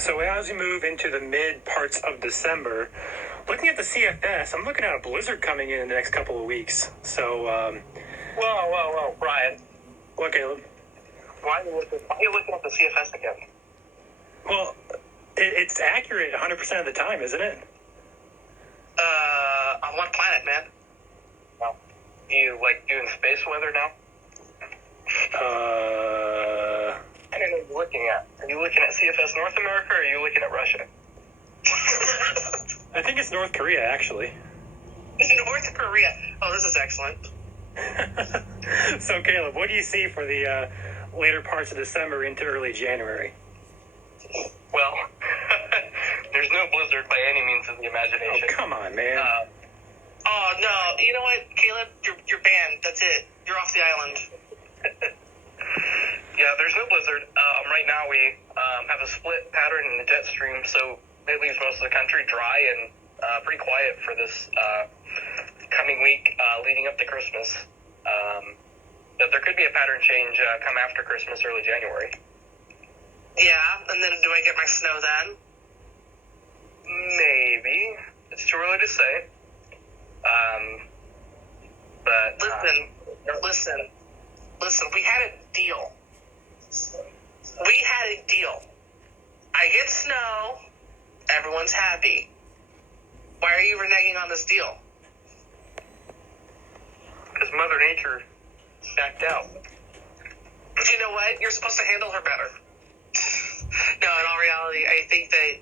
So as we move into the mid parts of December, looking at the CFS, I'm looking at a blizzard coming in the next couple of weeks. So, Whoa, Brian. what, Caleb? Why are you looking at the CFS again? Well, it's accurate 100% of the time, isn't it? On what planet, man? Well, you like doing space weather now? I don't know what you're looking at. Are you looking at CFS North America or are you looking at Russia? I think it's North Korea, actually. North Korea. Oh, this is excellent. So, Caleb, what do you see for the later parts of December into early January? Well, there's no blizzard by any means of the imagination. Oh, come on, man. Oh, no. You know what, Caleb? You're banned. That's it. You're off the island. Yeah, there's no blizzard. Right now we have a split pattern in the jet stream, so it leaves most of the country dry and pretty quiet for this coming week leading up to Christmas. But there could be a pattern change come after Christmas, early January. Yeah, and then do I get my snow then? Maybe. It's too early to say. But listen, we had a deal. I get snow, everyone's happy. Why are you reneging on this deal? Because Mother Nature backed out. You know what? You're supposed to handle her better. No, in all reality, I think that,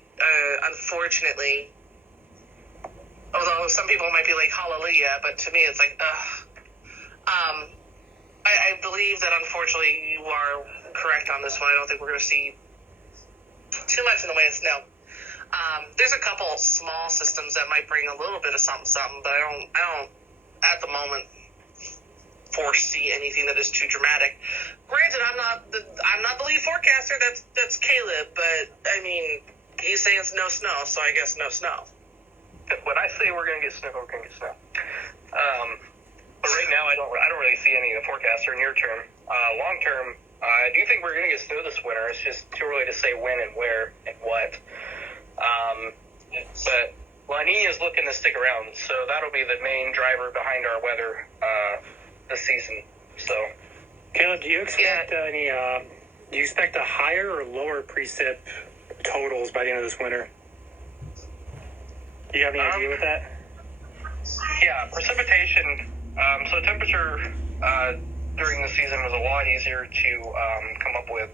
unfortunately, although some people might be like, hallelujah, but to me it's like, ugh. I believe that, unfortunately, you are correct on this one. I don't think we're going to see too much in the way of snow. There's a couple small systems that might bring a little bit of something, but I don't, at the moment, foresee anything that is too dramatic. Granted, I'm not the lead forecaster. That's Caleb, but I mean, he's saying it's no snow, so I guess no snow. When I say we're gonna get snow, we're gonna get snow. But right now, I don't really see any of the forecaster near term. Long term, I do think we're gonna get snow this winter. It's just too early to say when and where and what. But La Nina is looking to stick around, so that'll be the main driver behind our weather this season. So, Caleb, do you expect do you expect a higher or lower precip totals by the end of this winter? Do you have any idea with that? Yeah, precipitation. So temperature during the season was a lot easier to come up with,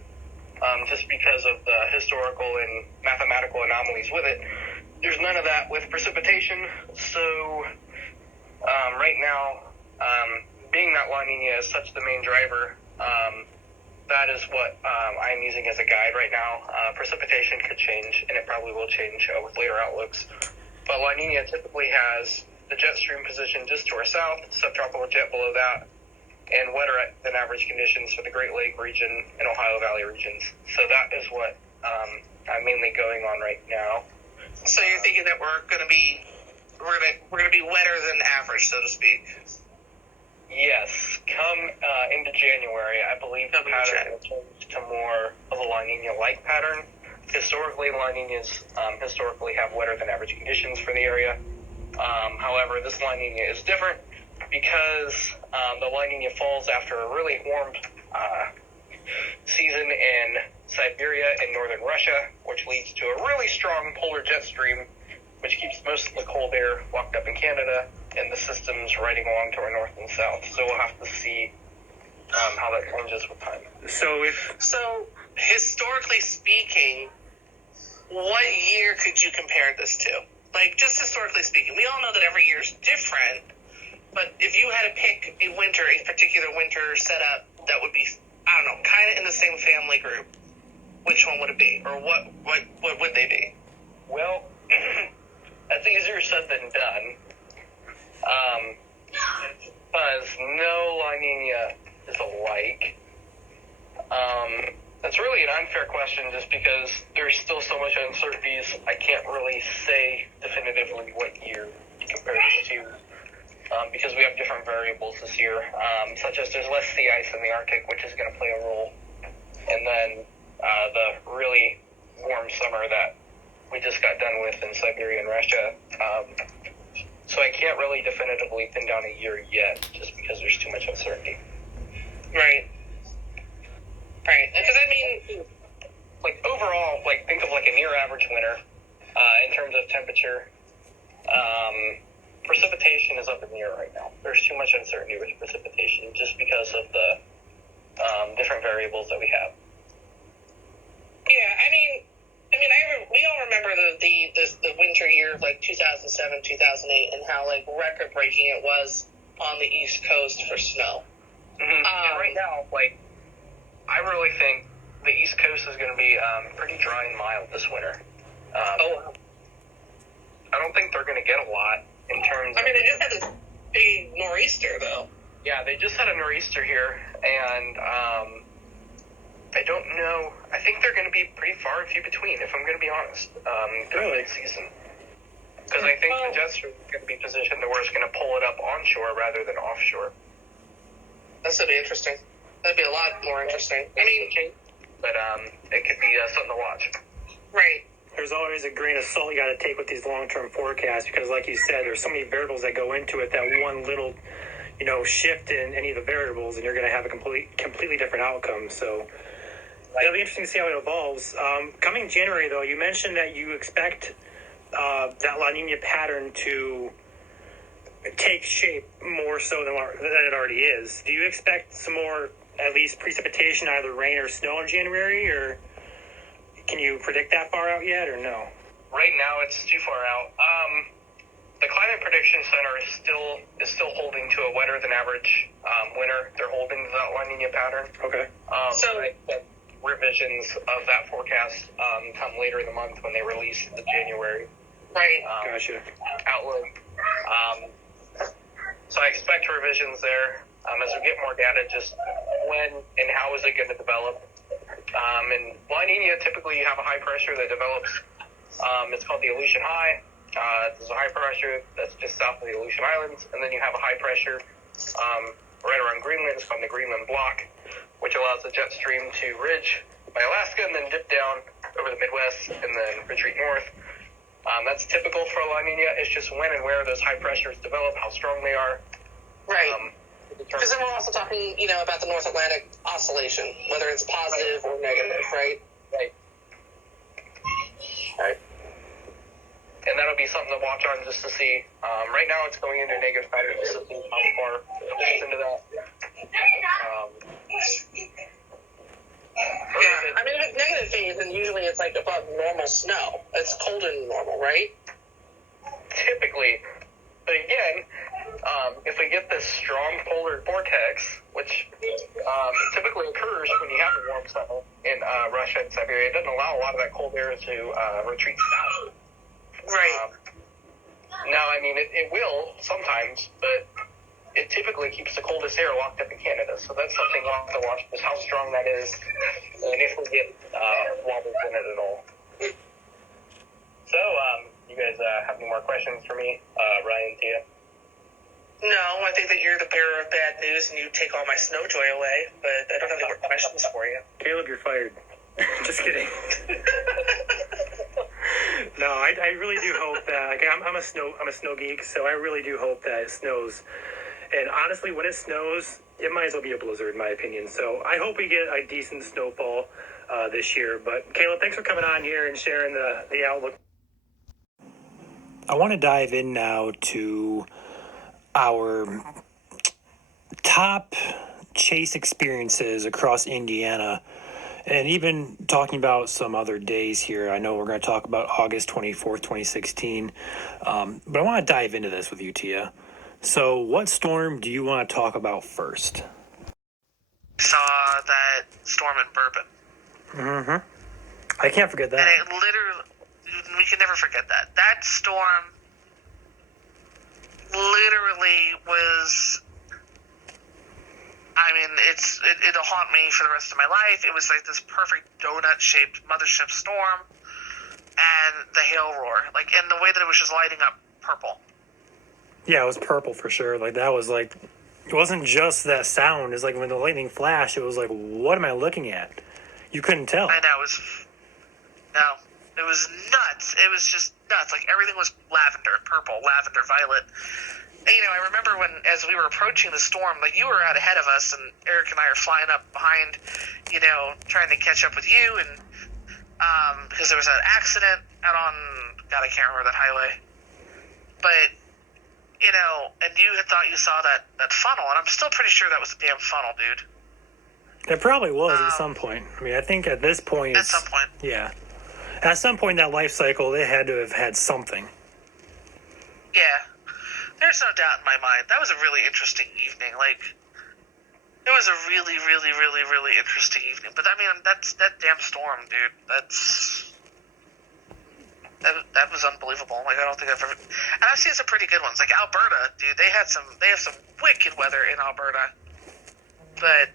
just because of the historical and mathematical anomalies with it. There's none of that with precipitation. So right now, being that La Nina is such the main driver, that is what I'm using as a guide right now. Precipitation could change, and it probably will change with later outlooks. But La Nina typically has the jet stream position just to our south, subtropical jet below that, and wetter than average conditions for the Great Lake region and Ohio Valley regions. So that is what I'm mainly going on right now. So you're thinking that we're gonna be wetter than average, so to speak. Yes, come into January, I believe the pattern will change to more of a La Nina-like pattern. Historically, La Ninas historically have wetter than average conditions for the area. However, this La Nina is different because the La Nina falls after a really warm season in Siberia and northern Russia, which leads to a really strong polar jet stream, which keeps most of the cold air locked up in Canada and the systems riding along to our north and south. So we'll have to see how that changes with time. So historically speaking, what year could you compare this to? Like, just historically speaking, we all know that every year is different, but if you had to pick a particular winter setup that would be, I don't know, kind of in the same family group, which one would it be? Or what would they be? Well, that's easier said than done. Because no La Nina is alike. That's really an unfair question just because there's still so much uncertainties. I can't really say definitively what year to compare this to, because we have different variables this year, such as there's less sea ice in the Arctic, which is going to play a role. And then the really warm summer storm that we just got done with in Siberia and Russia. So I can't really definitively pin down a year yet, just because there's too much uncertainty. Right. Because I mean, like overall, like think of like a near average winter in terms of temperature. Precipitation is up in the air right now. There's too much uncertainty with precipitation, just because of the different variables that we have. yeah, we all remember the winter year of like 2007, 2008, and how like record breaking it was on the East Coast for snow. Mm-hmm. And right now, like, I really think the East Coast is going to be pretty dry and mild this winter. Wow. I don't think they're going to get a lot in terms of... They just had this big nor'easter, though. Yeah, they just had a nor'easter here, and I don't know. I think they're going to be pretty far and few between, if I'm going to be honest, during mid-season. Because I think the Jets are going to be positioned to where it's going to pull it up onshore rather than offshore. That's going to be interesting. That'd be a lot more interesting. But it could be something to watch. Right. There's always a grain of salt you got to take with these long-term forecasts because, like you said, there's so many variables that go into it that one little, shift in any of the variables, and you're going to have a completely different outcome. So it'll be interesting to see how it evolves. Coming January, though, you mentioned that you expect that La Nina pattern to take shape more so than it already is. Do you expect some more, at least, precipitation, either rain or snow in January, or can you predict that far out yet, or no? Right now, it's too far out. The Climate Prediction Center is still holding to a wetter than average winter. They're holding to that La Nina pattern. Okay. So revisions of that forecast come later in the month when they release the January Gotcha. outlook. So I expect revisions there as we get more data, just when and how is it going to develop. In La Nina, typically you have a high pressure that develops. It's called the Aleutian High. There's a high pressure that's just south of the Aleutian Islands, and then you have a high pressure right around Greenland. It's called the Greenland Block, which allows the jet stream to ridge by Alaska and then dip down over the Midwest and then retreat north. That's typical for La Nina. It's just when and where those high pressures develop, how strong they are. Right. Because then we're also talking, about the North Atlantic oscillation, whether it's positive or negative, right? Right. And that'll be something to watch on just to see. Right now it's going into negative pattern, just to see how far it gets into that. Yeah, if it's negative phase, then usually it's like above normal snow. It's colder than normal, right? Typically. But again, if we get this strong polar vortex, which typically occurs when you have a warm summer in Russia and Siberia, it doesn't allow a lot of that cold air to retreat south. Right. Now, it will sometimes, but it typically keeps the coldest air locked up in Canada. So that's something we'll have to watch, is how strong that is, and if we get wobbles in it at all. So, you guys have any more questions for me, Ryan, Tia? No, I think that you're the bearer of bad news and you take all my snow joy away, but I don't have any more questions for you. Caleb, you're fired. Just kidding. No, I really do hope that. I'm a snow geek, so I really do hope that it snows. And honestly, when it snows, it might as well be a blizzard, in my opinion. So I hope we get a decent snowfall this year. But Caleb, thanks for coming on here and sharing the outlook. I want to dive in now to our top chase experiences across Indiana, and even talking about some other days here. I know we're going to talk about August 24th, 2016, but I want to dive into this with you, Tia. So what storm do you want to talk about first? Saw that storm in Bourbon. Mm-hmm. I can't forget that. And it literally, we can never forget that. That storm literally was, it'll haunt me for the rest of my life. It was like this perfect donut-shaped mothership storm, and the hail roar, and the way that it was just lighting up purple. Yeah, it was purple for sure. That was it wasn't just that sound. It's when the lightning flashed, it was what am I looking at? You couldn't tell. I know, no. It was nuts. It was just nuts. Like, everything was lavender, purple, lavender, violet. And, I remember as we were approaching the storm, like, you were out ahead of us, and Eric and I are flying up behind, trying to catch up with you, and because there was an accident out on, God, I can't remember that highway. But, and you had thought you saw that funnel, and I'm still pretty sure that was a damn funnel, dude. It probably was at some point. I mean, I think at this point... At some point. Yeah. At some point in that life cycle, they had to have had something. Yeah. There's no doubt in my mind. That was a really interesting evening. Like, it was a really, really, really, really interesting evening. But, I mean, that damn storm, dude. That was unbelievable. Like, I don't think I've ever... And I've seen some pretty good ones. Like, Alberta, dude, they have some wicked weather in Alberta. But,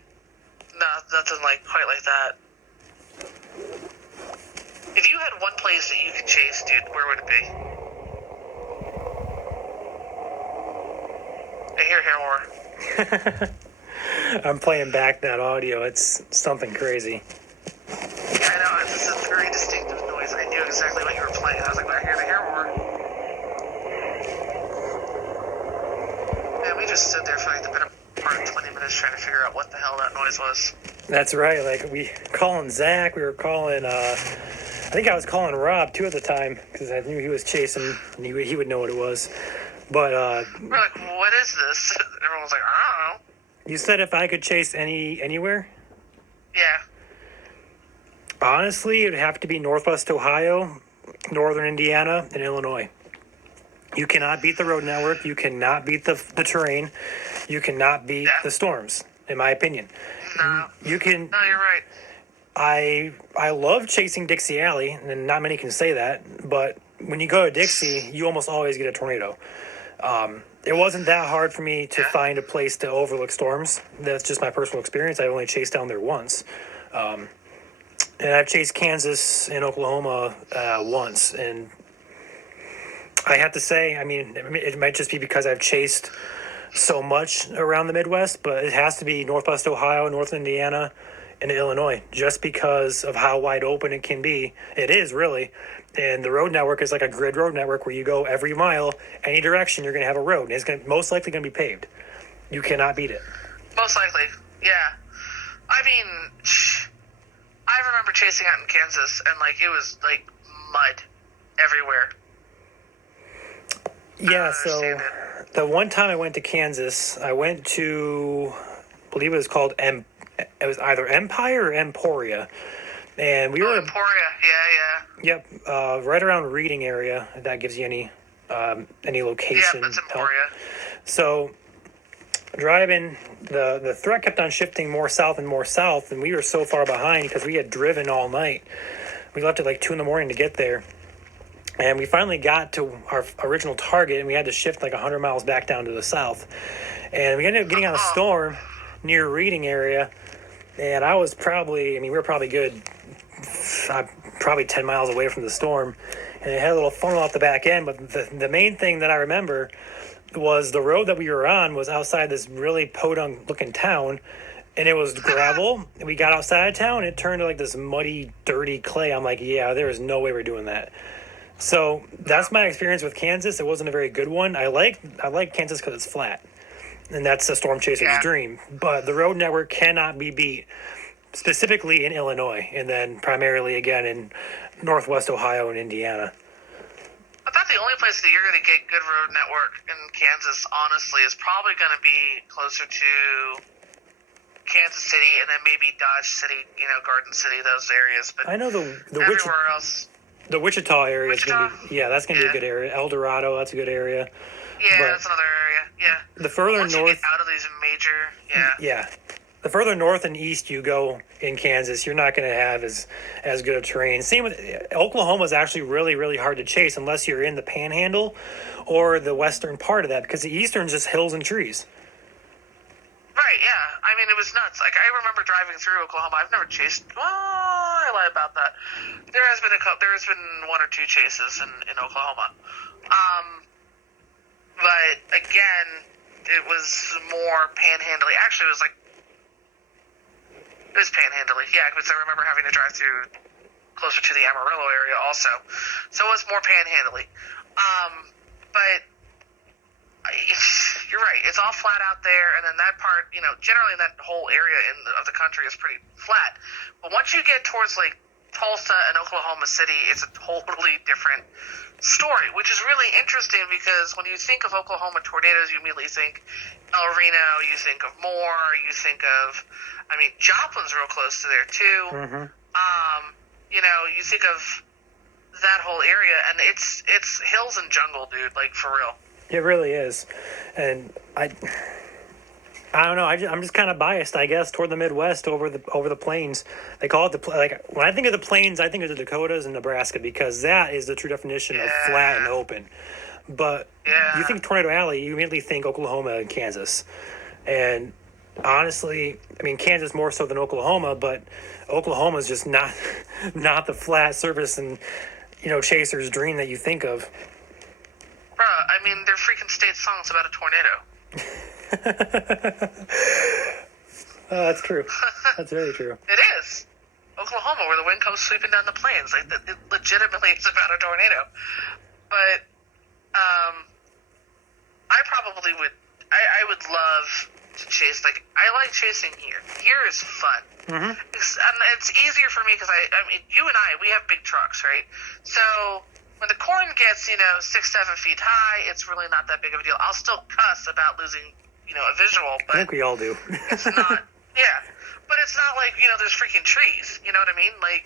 no, nothing quite like that. If you had one place that you could chase, dude, where would it be? I hear more. I'm playing back that audio. It's something crazy. Yeah, I know. It's a very distinctive noise. I knew exactly what you were playing. I was like, I hear more. Man, we just stood there for the better part of 20 minutes trying to figure out what the hell that noise was. That's right. Like, we calling Zach. We were calling... I think I was calling Rob, too, at the time, because I knew he was chasing, and he would know what it was. But, we're like, what is this? Everyone was like, I don't know. You said if I could chase anywhere? Yeah. Honestly, it would have to be Northwest Ohio, Northern Indiana, and Illinois. You cannot beat the road network. You cannot beat the terrain. You cannot beat the storms, in my opinion. No. You can... No, you're right. I love chasing Dixie Alley, and not many can say that, but when you go to Dixie, you almost always get a tornado. It wasn't that hard for me to find a place to overlook storms. That's just my personal experience. I only chased down there once. And I've chased Kansas and Oklahoma once, and I have to say, I mean, it might just be because I've chased so much around the Midwest, but it has to be Northwest Ohio, North Indiana, and Illinois, just because of how wide open it can be. It is, really. And the road network is like a grid road network where you go every mile, any direction, you're going to have a road. And it's most likely going to be paved. You cannot beat it. Most likely, yeah. I mean, I remember chasing out in Kansas, and, it was, mud everywhere. Yeah, so the one time I went to Kansas, I went to, I believe it was called it was either Empire or Emporia, and we were Emporia, yeah. Yep, right around Reading area. If that gives you any location. Yeah, that's Emporia. So driving, the threat kept on shifting more south, and we were so far behind because we had driven all night. We left at 2 a.m. to get there, and we finally got to our original target, and we had to shift 100 miles back down to the south, and we ended up getting on a storm near Reading area. And we were probably good, probably 10 miles away from the storm. And it had a little funnel out the back end. But the main thing that I remember was the road that we were on was outside this really podunk-looking town. And it was gravel. And we got outside of town, and it turned to this muddy, dirty clay. I'm like, yeah, there is no way we're doing that. So that's my experience with Kansas. It wasn't a very good one. I like Kansas because it's flat. And that's a storm chaser's dream. But the road network cannot be beat, specifically in Illinois, and then primarily, again, in Northwest Ohio and Indiana. I thought the only place that you're going to get good road network in Kansas, honestly, is probably going to be closer to Kansas City and then maybe Dodge City, Garden City, those areas. But I know the everywhere else. The Wichita area is going to be, that's going to be a good area. El Dorado, that's a good area. Yeah, that's another area. Yeah. The further Once north, you get out of these major, yeah. The further north and east you go in Kansas, you're not going to have as good of terrain. Same with Oklahoma is actually really, really hard to chase unless you're in the Panhandle or the western part of that, because the eastern is just hills and trees. Right. Yeah. I mean, it was nuts. I remember driving through Oklahoma. I've never chased. Oh, I lie about that. There has been 1 or 2 chases in Oklahoma. But again, it was more panhandling. Actually, it was panhandling. Yeah, because I remember having to drive through closer to the Amarillo area also. So it was more panhandling. But you're right. It's all flat out there, and then that part, generally that whole area of the country is pretty flat. But once you get towards like Tulsa and Oklahoma City, it's a totally different story, which is really interesting because when you think of Oklahoma tornadoes, you immediately think El Reno, you think of Moore, you think of, Joplin's real close to there too. Mm-hmm. You think of that whole area, and it's hills and jungle, dude, like for real. It really is, and I don't know. I'm just kind of biased, I guess, toward the Midwest over the plains. They call it when I think of the plains, I think of the Dakotas and Nebraska because that is the true definition of flat and open. But you think Tornado Alley, you immediately think Oklahoma and Kansas, and honestly, Kansas more so than Oklahoma, but Oklahoma is just not the flat surface and chaser's dream that you think of. Bruh, their freaking state song's about a tornado. That's true. That's very true. It is. Oklahoma, where the wind comes sweeping down the plains. Like, it legitimately is about a tornado. But, I probably would, I would love to chase, I like chasing here. Here is fun. Mm-hmm. It's easier for me because you and I, we have big trucks, right? So, when the corn gets, 6-7 feet high, it's really not that big of a deal. I'll still cuss about losing, a visual, but I think we all do. It's not, but it's not like, there's freaking trees, you know what I mean? But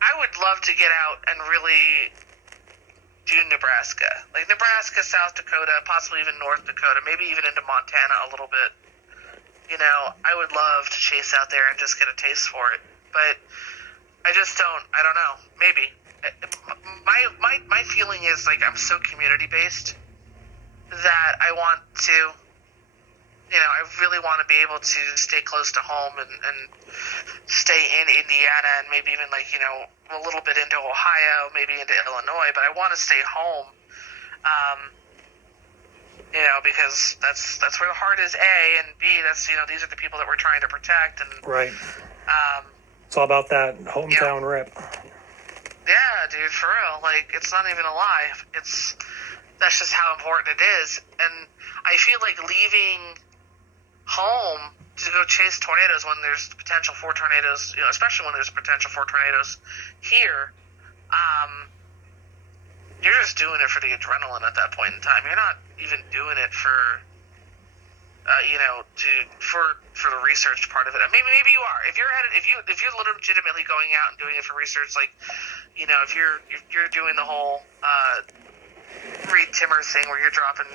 I would love to get out and really do Nebraska. Like Nebraska, South Dakota, possibly even North Dakota, maybe even into Montana a little bit. I would love to chase out there and just get a taste for it. But I just don't. I don't know. Maybe. My feeling is I'm so community based that I want to. I really want to be able to stay close to home and stay in Indiana and maybe even a little bit into Ohio, maybe into Illinois. But I want to stay home. Because that's where the heart is. A, and B, that's these are the people that we're trying to protect. And right. It's all about that hometown rep. Yeah, dude, for real. It's not even a lie. That's just how important it is. And I feel like leaving home to go chase tornadoes when there's potential for tornadoes, especially when there's potential for tornadoes here, you're just doing it for the adrenaline at that point in time. You're not even doing it for for the research part of it. Maybe you are. If you're legitimately going out and doing it for research, if you're doing the whole Reed Timmer thing where you're dropping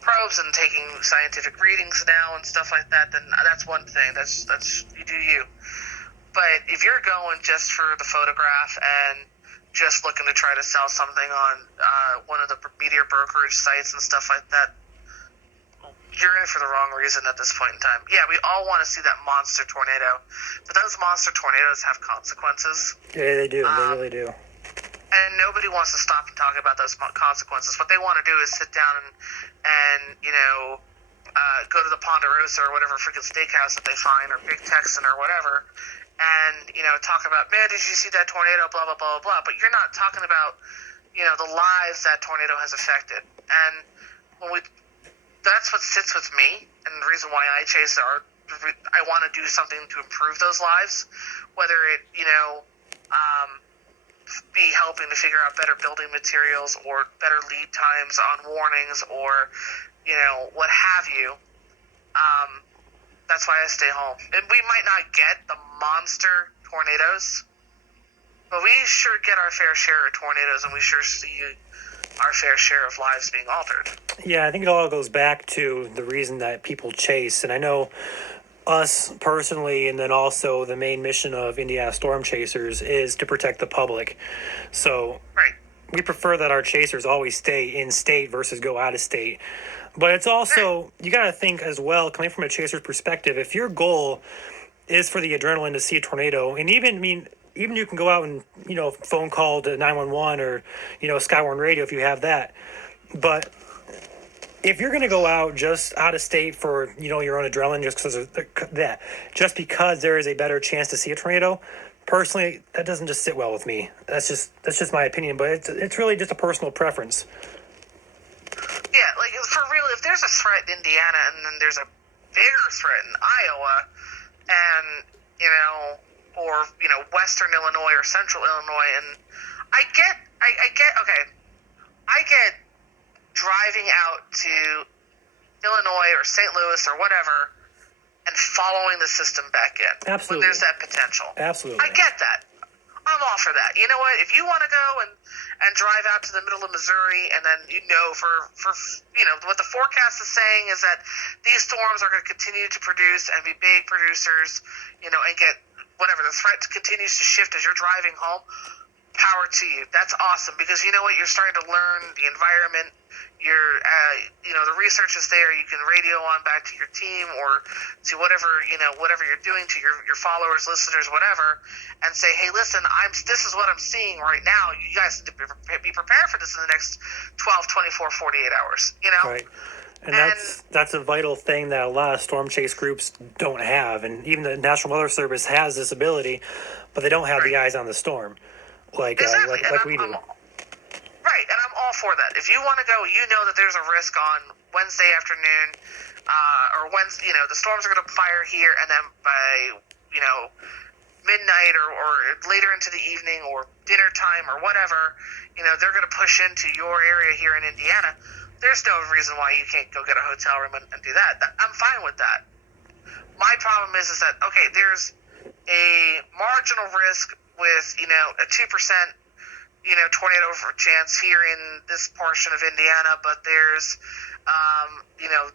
probes and taking scientific readings now and stuff like that, then that's one thing. That's you do you. But if you're going just for the photograph and just looking to try to sell something on one of the media brokerage sites and stuff like that, you're in for the wrong reason at this point in time. Yeah, we all want to see that monster tornado, but those monster tornadoes have consequences. Yeah, they do. They really do. And nobody wants to stop and talk about those consequences. What they want to do is sit down and go to the Ponderosa or whatever freaking steakhouse that they find, or Big Texan or whatever, and talk about, man, did you see that tornado? Blah blah blah blah. But you're not talking about the lives that tornado has affected. And that's what sits with me, and the reason why I chase I want to do something to improve those lives, whether it be helping to figure out better building materials or better lead times on warnings or what have you. That's why I stay home. And we might not get the monster tornadoes, but we sure get our fair share of tornadoes, and we sure see our fair share of lives being altered. Yeah, I think it all goes back to the reason that people chase. And I know us personally, and then also the main mission of Indiana Storm Chasers is to protect the public. So right. We prefer that our chasers always stay in state versus go out of state. But it's also, you got to think as well, coming from a chaser's perspective, if your goal is for the adrenaline to see a tornado, and even you can go out and, phone call to 911 or, Skywarn radio if you have that. But if you're going to go out just out of state for, your own adrenaline, just because there is a better chance to see a tornado, personally, that doesn't just sit well with me. That's just my opinion, but it's really just a personal preference. Yeah, like for real, if there's a threat in Indiana and then there's a bigger threat in Iowa, and or Western Illinois or Central Illinois, and I get driving out to Illinois or St. Louis or whatever and following the system back in. Absolutely. When there's that potential. Absolutely. I get that. I'm all for that. You know what? If you want to go and drive out to the middle of Missouri, and then for what the forecast is saying is that these storms are going to continue to produce and be big producers, and get whatever the threat continues to shift as you're driving home. Power to you. That's awesome, because you know what? You're starting to learn the environment. You're, the research is there. You can radio on back to your team or to whatever you're doing to your followers, listeners, whatever, and say, hey, listen, this is what I'm seeing right now. You guys need to be prepared for this in the next 12, 24, 48 hours, Right. And that's a vital thing that a lot of storm chase groups don't have. And even the National Weather Service has this ability, but they don't have the eyes on the storm like we do. Right, and I'm all for that. If you want to go, that there's a risk on Wednesday afternoon, or Wednesday, the storms are going to fire here, and then by, midnight or later into the evening or dinner time or whatever, they're going to push into your area here in Indiana. There's no reason why you can't go get a hotel room and do that. I'm fine with that. My problem is that, okay, there's a marginal risk with, a 2%, tornado chance here in this portion of Indiana, but there's,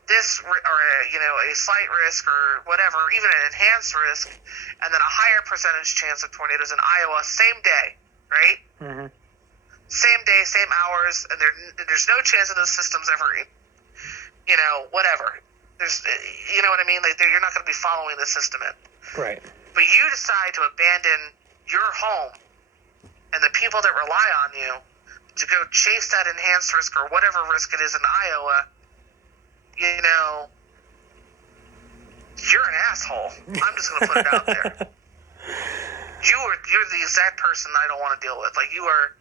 this or a slight risk or whatever, even an enhanced risk, and then a higher percentage chance of tornadoes in Iowa, same day, right? Mm-hmm. Same day, same hours, and there's no chance of those systems ever, whatever. There's, you know what I mean? Like, you're not going to be following the system in. Right. But you decide to abandon your home and the people that rely on you to go chase that enhanced risk or whatever risk it is in Iowa, you're an asshole. I'm just going to put it out there. You're the exact person I don't want to deal with. Like, you're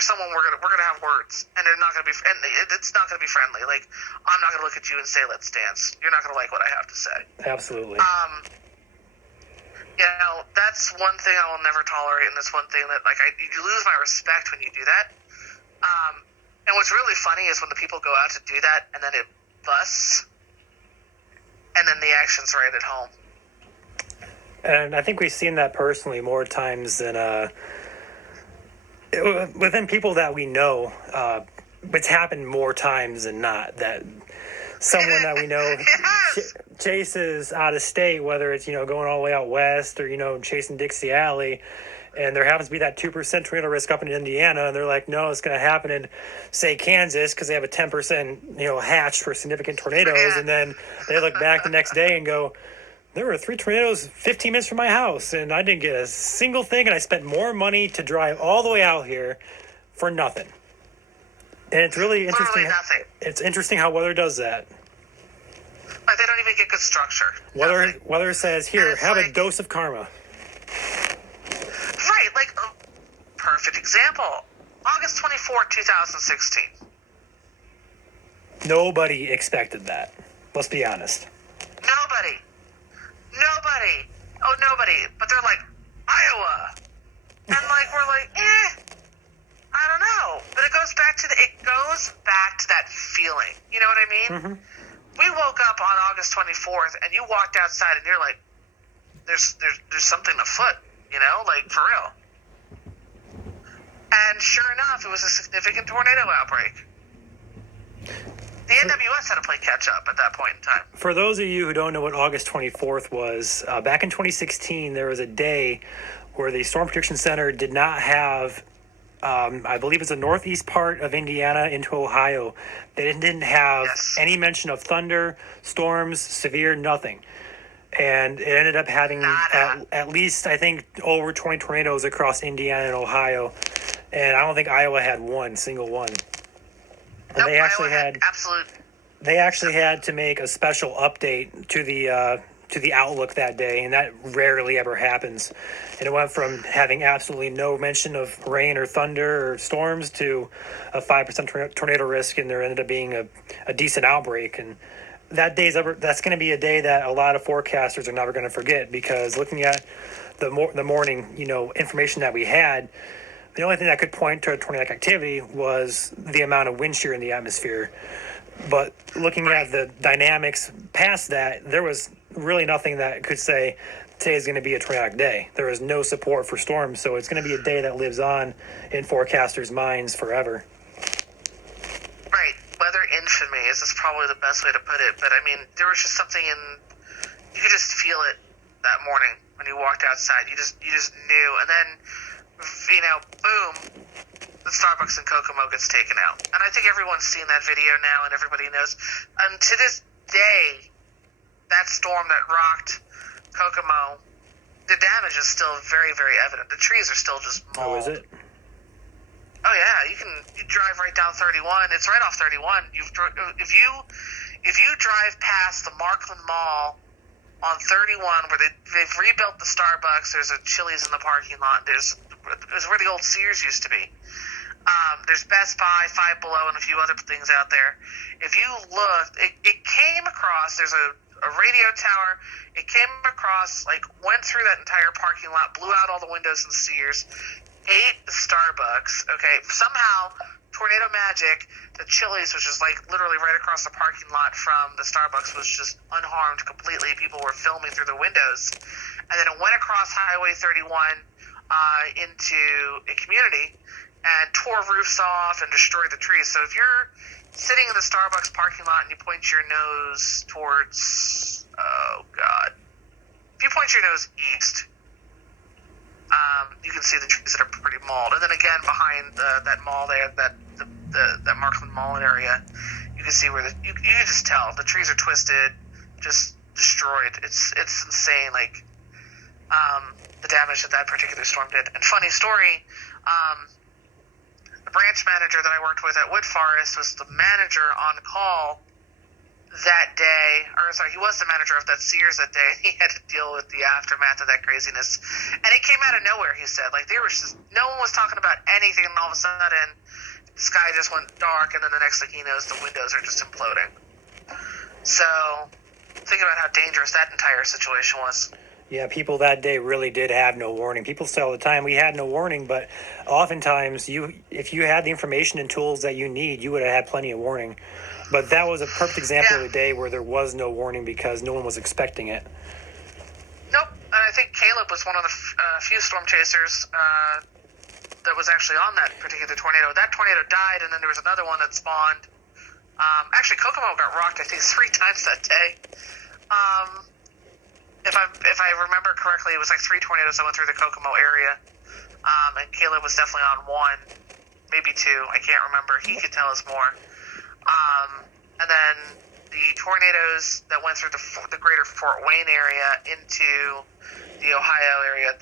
someone we're gonna have words, and they're not gonna be, and it's not gonna be friendly. Like, I'm not gonna look at you and say let's dance. You're not gonna like what I have to say. Absolutely. That's one thing I will never tolerate, and that's one thing that you lose my respect when you do that. And what's really funny is when the people go out to do that, and then it busts, and then the action's right at home. And I think we've seen that personally more times than within people that we know. It's happened more times than not that someone that we know chases out of state, whether it's going all the way out west or chasing Dixie Alley, and there happens to be that 2% tornado risk up in Indiana, and they're like, no, it's going to happen in, say, Kansas, because they have a 10% hatch for significant tornadoes, and then they look back the next day and go, there were 3 tornadoes 15 minutes from my house, and I didn't get a single thing, and I spent more money to drive all the way out here for nothing. And it's really interesting. Nothing. It's interesting how weather does that. Like, they don't even get good structure. Weather says, here, have a dose of karma. Right, perfect example. August 24th, 2016. Nobody expected that. Let's be honest. Nobody. Oh, nobody. But they're like, Iowa. And we're like, I don't know. But it goes back to that feeling. You know what I mean? Mm-hmm. We woke up on August 24th, and you walked outside, and you're like, there's something afoot, for real. And sure enough, it was a significant tornado outbreak. The NWS had to play catch up at that point in time. For those of you who don't know what August 24th was, back in 2016, there was a day where the Storm Prediction Center did not have, I believe it's the northeast part of Indiana into Ohio. They didn't have any mention of thunder, storms, severe, nothing. And it ended up having at least, I think, over 20 tornadoes across Indiana and Ohio. And I don't think Iowa had one single one. And nope, they actually Iowa had absolute they actually had to make a special update to the Outlook that day, and that rarely ever happens. And it went from having absolutely no mention of rain or thunder or storms to a 5% tornado risk, and there ended up being a decent outbreak. And that's going to be a day that a lot of forecasters are never going to forget, because looking at the morning, information that we had, the only thing that could point to a tornadic activity was the amount of wind shear in the atmosphere. But looking at the dynamics past that, there was really nothing that could say today is going to be a tornadic day. There is no support for storms, so it's going to be a day that lives on in forecasters' minds forever. Right. Weather infamy is probably the best way to put it. But I mean, there was just something you could just feel it that morning when you walked outside. You just knew. And then, boom, the Starbucks in Kokomo gets taken out. And I think everyone's seen that video now, and everybody knows. And to this day, that storm that rocked Kokomo, the damage is still very, very evident. The trees are still just mauled. Oh, is it? Oh yeah, you drive right down 31. It's right off 31. If you drive past the Markland Mall on 31, where they've rebuilt the Starbucks, there's a Chili's in the parking lot. There's where the old Sears used to be. There's Best Buy, Five Below, and a few other things out there. If you look, it came across, there's a radio tower. It came across, went through that entire parking lot, blew out all the windows in Sears, ate the Starbucks. Okay, somehow, tornado magic, the Chili's, which is literally right across the parking lot from the Starbucks, was just unharmed completely. People were filming through the windows. And then it went across Highway 31 into a community and tore roofs off and destroyed the trees. So if you're sitting in the Starbucks parking lot and you point your nose towards, if you point your nose east, you can see the trees that are pretty mauled. And then again, behind that mall there, that Markland Mall area, you can see where you can just tell the trees are twisted, just destroyed. It's insane, the damage that particular storm did. And funny story, the branch manager that I worked with at Wood Forest was the manager on call that day, he was the manager of that Sears that day. He had to deal with the aftermath of that craziness, and it came out of nowhere. He said, there was just no one was talking about anything, and all of a sudden, the sky just went dark, and then the next thing he knows, the windows are just imploding. So, think about how dangerous that entire situation was. Yeah, people that day really did have no warning. People say all the time, we had no warning, but oftentimes, if you had the information and tools that you need, you would have had plenty of warning. But that was a perfect example of a day where there was no warning because no one was expecting it. Nope, and I think Caleb was one of the few storm chasers that was actually on that particular tornado. That tornado died, and then there was another one that spawned. Actually, Kokomo got rocked, I think, 3 times that day. If I remember correctly, it was 3 tornadoes that went through the Kokomo area, and Caleb was definitely on 1, maybe 2. I can't remember. He could tell us more. And then the tornadoes that went through the greater Fort Wayne area into the Ohio area,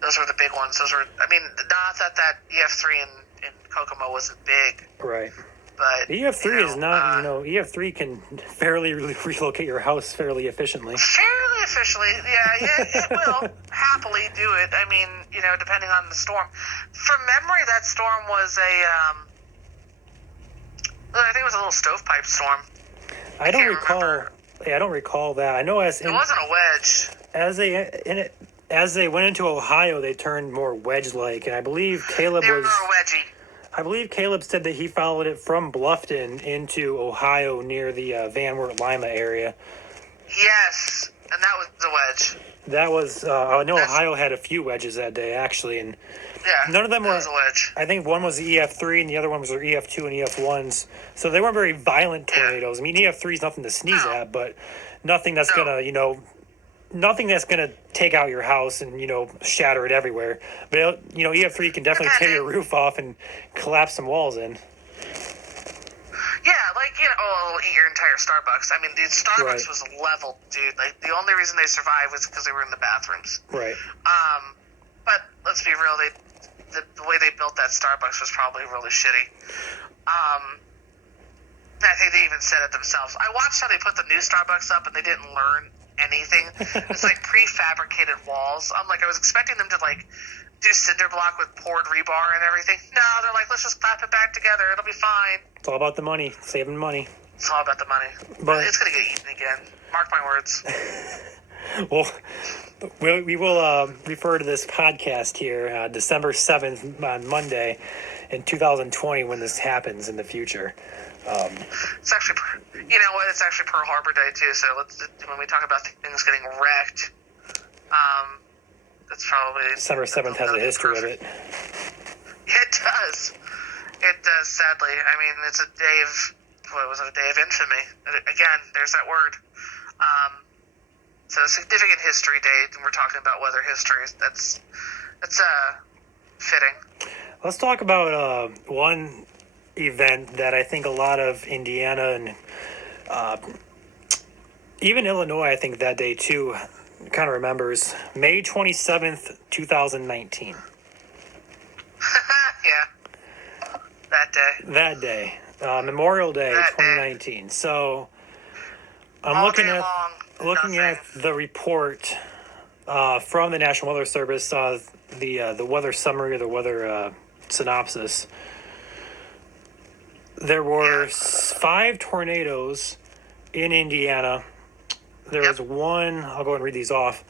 those were the big ones. Not that EF3 in Kokomo wasn't big. Right. But EF3 is not, EF3 can fairly relocate your house fairly efficiently. Fairly efficiently, yeah, it will happily do it. Depending on the storm. From memory, that storm was I think it was a little stovepipe storm. I don't recall that. I know it wasn't a wedge. As they went into Ohio, they turned more wedge-like, and I believe Caleb they were more wedgy. I believe Caleb said that he followed it from Bluffton into Ohio near the Van Wert Lima area. Yes, and that was the wedge. That was I know Ohio had a few wedges that day actually, and none of them were. Was a wedge. I think one was the EF3 and the other one was their EF2 and EF1s. So they weren't very violent tornadoes. EF3 is nothing to sneeze at, but nothing that's gonna nothing that's gonna take out your house and shatter it everywhere. But EF3 can definitely tear your roof off and collapse some walls in. Yeah, it'll eat your entire Starbucks. The Starbucks was leveled, dude. The only reason they survived was because they were in the bathrooms. Right. But let's be real, the way they built that Starbucks was probably really shitty. I think they even said it themselves. I watched how they put the new Starbucks up, and they didn't learn anything. It's like prefabricated walls. I'm like, I was expecting them to like do cinder block with poured rebar and everything. No, they're like, let's just clap it back together. It'll be fine. It's all about the money, saving money. It's all about the money. But it's gonna get eaten again. Mark my words. Well, we will refer to this podcast here December 7th on Monday in 2020 when this happens in the future. It's actually, you know what? It's actually Pearl Harbor Day too. So when we talk about things getting wrecked, that's probably December 7th has a history of it. It does. It does. Sadly, I mean, it's a day of a day of infamy. Again, there's that word. So a significant history date, and we're talking about weather history. That's fitting. Let's talk about one event that I think a lot of Indiana and even Illinois, I think that day too, kind of remembers. May 27th, 2019. Yeah. That day. Memorial Day, that 2019. Day. So I'm All looking day at long, at the report from the National Weather Service, the weather summary or the weather synopsis. There were 5 tornadoes in Indiana. There was one. I'll go and read these off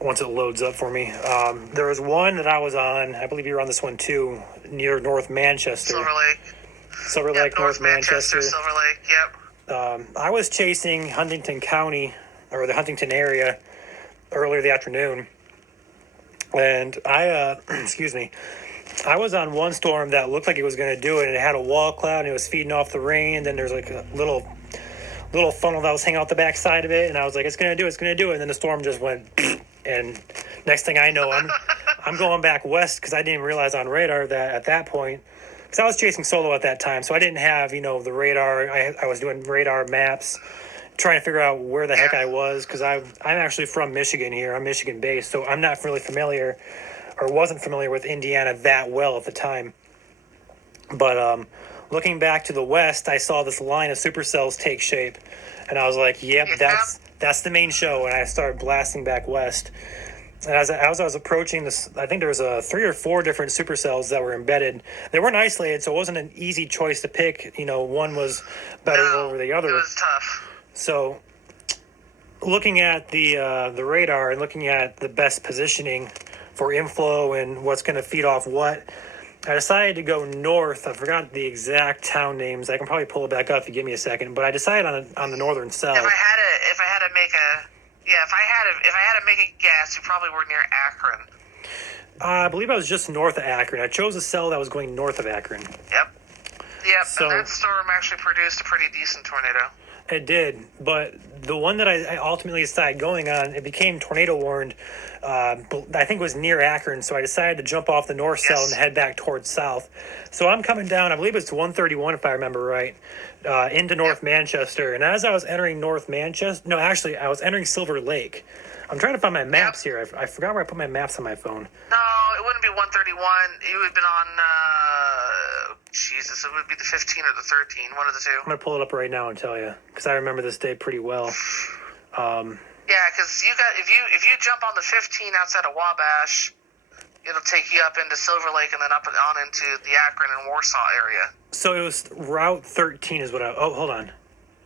once it loads up for me. There was one that I was on. I believe you were on this one too, near North Manchester. Silver Lake, North Manchester. Silver Lake. Yep. I was chasing Huntington County, or the Huntington area, earlier the afternoon, and I excuse me, I was on one storm that looked like it was going to do it, and it had a wall cloud, and it was feeding off the rain. Then there's like a little funnel that was hanging out the back side of it, and I was like, it's going to do it, and then the storm just went, and next thing I know, I'm going back west, because I didn't realize on radar that at that point, because I was chasing solo at that time, so I didn't have, the radar. I was doing radar maps, trying to figure out where the heck I was, because I'm actually from Michigan here. I'm Michigan based, so I'm not really familiar, or wasn't familiar with Indiana that well at the time. But looking back to the west, I saw this line of supercells take shape, and I was like, yep, that's the main show, and I started blasting back west. And as I was approaching this, I think there was 3 or 4 different supercells that were embedded. They weren't isolated, so it wasn't an easy choice to pick. One was better over the other. It was tough. So, looking at the radar and looking at the best positioning for inflow and what's going to feed off what, I decided to go north. I forgot the exact town names. I can probably pull it back up if you give me a second. But I decided on the northern cell. If I had to make a guess, you probably were near Akron. I believe I was just north of Akron. I chose a cell that was going north of Akron. Yep. So, and that storm actually produced a pretty decent tornado. It did, but the one that I ultimately decided going on, it became tornado warned. I think it was near Akron, so I decided to jump off the north cell and head back towards south. So I'm coming down, I believe it's 131 if I remember right, into North Manchester. And as I was entering North Manchester, no, actually, I was entering Silver Lake. I'm trying to find my maps here. I forgot where I put my maps on my phone. No, it wouldn't be 131. You would have been on, it would be the 15 or the 13, one of the two. I'm going to pull it up right now and tell you, because I remember this day pretty well. Yeah, because if you jump on the 15 outside of Wabash, it'll take you up into Silver Lake and then up and on into the Akron and Warsaw area. So it was Route 13 is what hold on.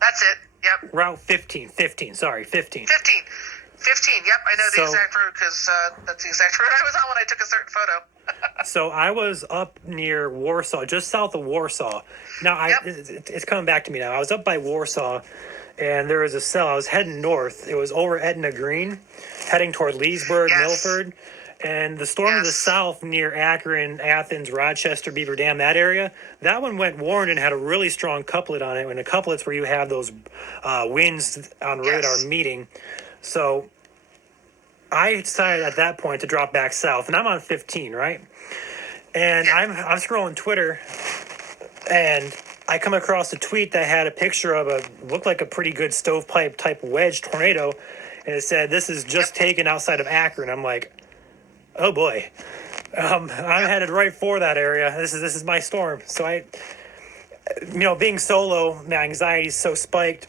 That's it, yep. Route 15, sorry, 15. 15, yep, I know the exact route because that's the exact route I was on when I took a certain photo. So I was up near Warsaw, just south of Warsaw. Now, it's coming back to me now. I was up by Warsaw, and there was a cell. I was heading north. It was over Etna Green, heading toward Leesburg, Milford. And the storm to the south near Akron, Athens, Rochester, Beaver Dam, that area, that one went warned and had a really strong couplet on it. And the couplets where you have those winds on radar meeting. So I decided at that point to drop back south, and I'm on 15, right? And I'm scrolling Twitter, and I come across a tweet that had a picture of looked like a pretty good stovepipe type wedge tornado, and it said, "This is just taken outside of Akron." I'm like, oh boy, I'm headed right for that area. This is my storm. So being solo, my anxiety is so spiked.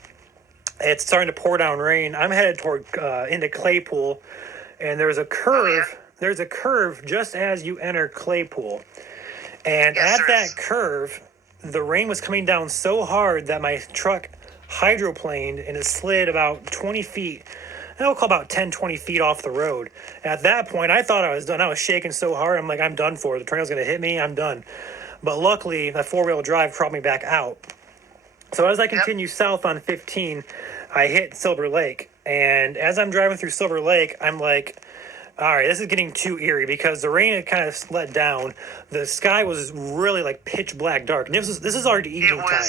It's starting to pour down rain. I'm headed toward into Claypool, and there's a curve. Oh, yeah. There's a curve just as you enter Claypool, and Yes, at there that is. curve, the rain was coming down so hard that my truck hydroplaned and it slid about 20 feet. I'll call about 10, 20 feet off the road. At that point, I thought I was done. I was shaking so hard. I'm like, I'm done for. The tornado's going to hit me. I'm done. But luckily, that four-wheel drive brought me back out. So as I continue south on 15, I hit Silver Lake. And as I'm driving through Silver Lake, I'm like, all right, this is getting too eerie because the rain had kind of let down. The sky was really like pitch black dark. And this is already evening time.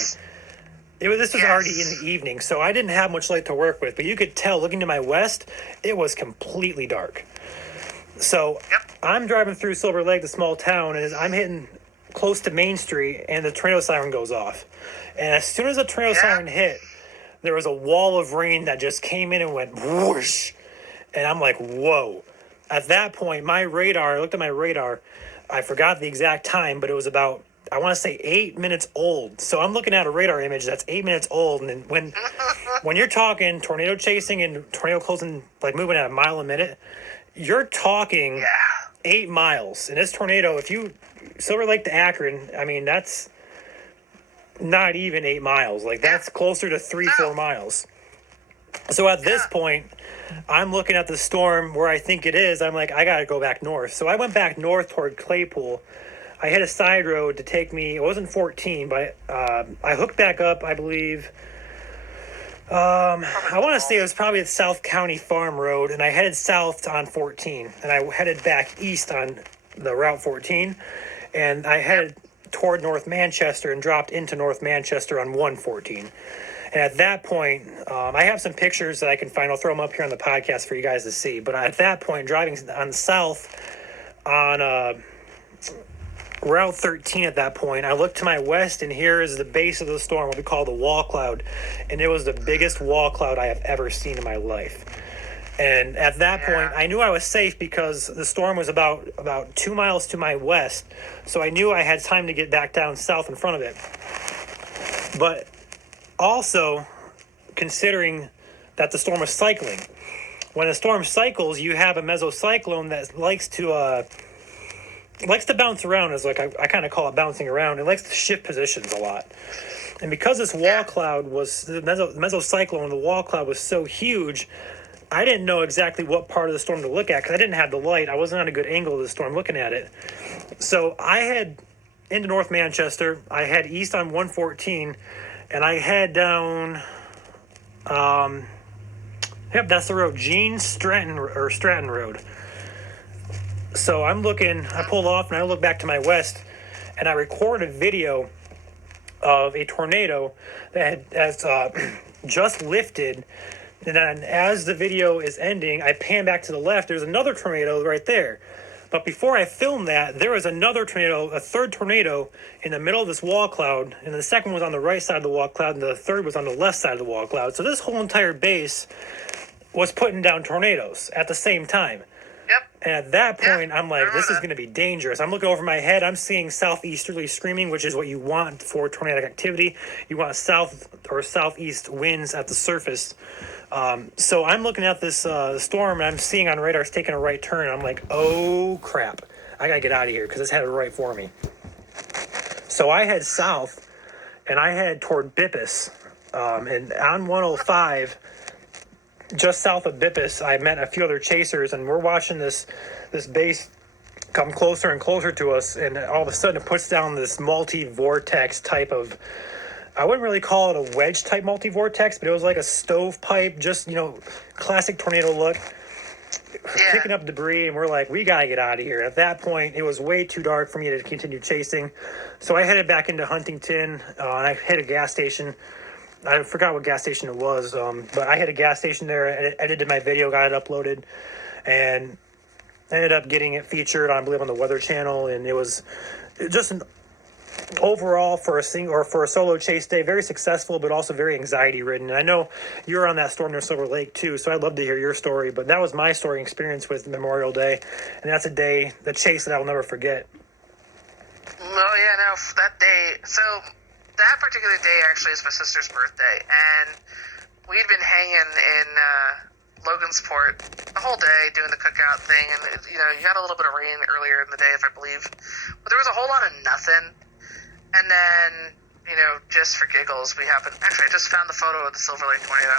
This was already in the evening, so I didn't have much light to work with. But you could tell, looking to my west, it was completely dark. So I'm driving through Silver Lake, the small town, and as I'm hitting close to Main Street, and the tornado siren goes off. And as soon as the tornado siren hit, there was a wall of rain that just came in and went whoosh. And I'm like, whoa. At that point, I looked at my radar. I forgot the exact time, but it was about, I want to say 8 minutes old. So I'm looking at a radar image that's 8 minutes old. And when you're talking tornado chasing and tornado closing, like moving at a mile a minute, you're talking 8 miles. And this tornado, Silver Lake to Akron, I mean, that's not even 8 miles. Like, that's closer to 3-4 miles. So at this point, I'm looking at the storm where I think it is. I'm like, I got to go back north. So I went back north toward Claypool. I hit a side road to take me, it wasn't 14, but I hooked back up, I believe. I want to say it was probably the South County Farm Road, and I headed south on 14, and I headed back east on the Route 14, and I headed toward North Manchester and dropped into North Manchester on 114. And at that point, I have some pictures that I can find. I'll throw them up here on the podcast for you guys to see. But at that point, driving on south on Route 13 at that point, I looked to my west, and here is the base of the storm, what we call the wall cloud. And it was the biggest wall cloud I have ever seen in my life. And at that point, I knew I was safe because the storm was about 2 miles to my west. So I knew I had time to get back down south in front of it. But also, considering that the storm was cycling. When a storm cycles, you have a mesocyclone that likes to bounce around. Is like I kind of call it bouncing around. It likes to shift positions a lot. And because this wall cloud was the mesocyclone, the wall cloud was so huge, I didn't know exactly what part of the storm to look at because I didn't have the light. I wasn't on a good angle of the storm looking at it. So I head into North Manchester. I head east on 114, and I head down. That's the road, Stratton Road. So I pull off and I look back to my west, and I record a video of a tornado that has just lifted. And then as the video is ending, I pan back to the left. There's another tornado right there. But before I filmed that, there was another tornado, a third tornado in the middle of this wall cloud. And the second was on the right side of the wall cloud, and the third was on the left side of the wall cloud. So this whole entire base was putting down tornadoes at the same time. And at that point, I'm like, this is going to be dangerous. I'm looking over my head. I'm seeing southeasterly screaming, which is what you want for tornadic activity. You want south or southeast winds at the surface. So I'm looking at this storm, and I'm seeing on radar it's taking a right turn. I'm like, oh, crap. I got to get out of here because it's headed right for me. So I head south, and I head toward Bippus. And on 105... just south of Bippus, I met a few other chasers, and we're watching this base come closer and closer to us, and all of a sudden it puts down this multi-vortex type of, I wouldn't really call it a wedge type multi-vortex, but it was like a stovepipe, just, classic tornado look, picking up debris, and we're like, we gotta get out of here. At that point, it was way too dark for me to continue chasing, so I headed back into Huntington, and I hit a gas station. I forgot what gas station it was, but I hit a gas station there, edited my video, got it uploaded, and ended up getting it featured, I believe, on the Weather Channel, and it was just an overall for a solo chase day, very successful, but also very anxiety-ridden. And I know you're on that storm near Silver Lake, too, so I'd love to hear your story, but that was my story experience with Memorial Day, and that's the chase that I will never forget. Oh, yeah, no, that day, so... that particular day actually is my sister's birthday, and we'd been hanging in Logansport the whole day doing the cookout thing, and you got a little bit of rain earlier in the day, if I believe, but there was a whole lot of nothing. And then, just for giggles, actually I just found the photo of the Silver Lake tornado.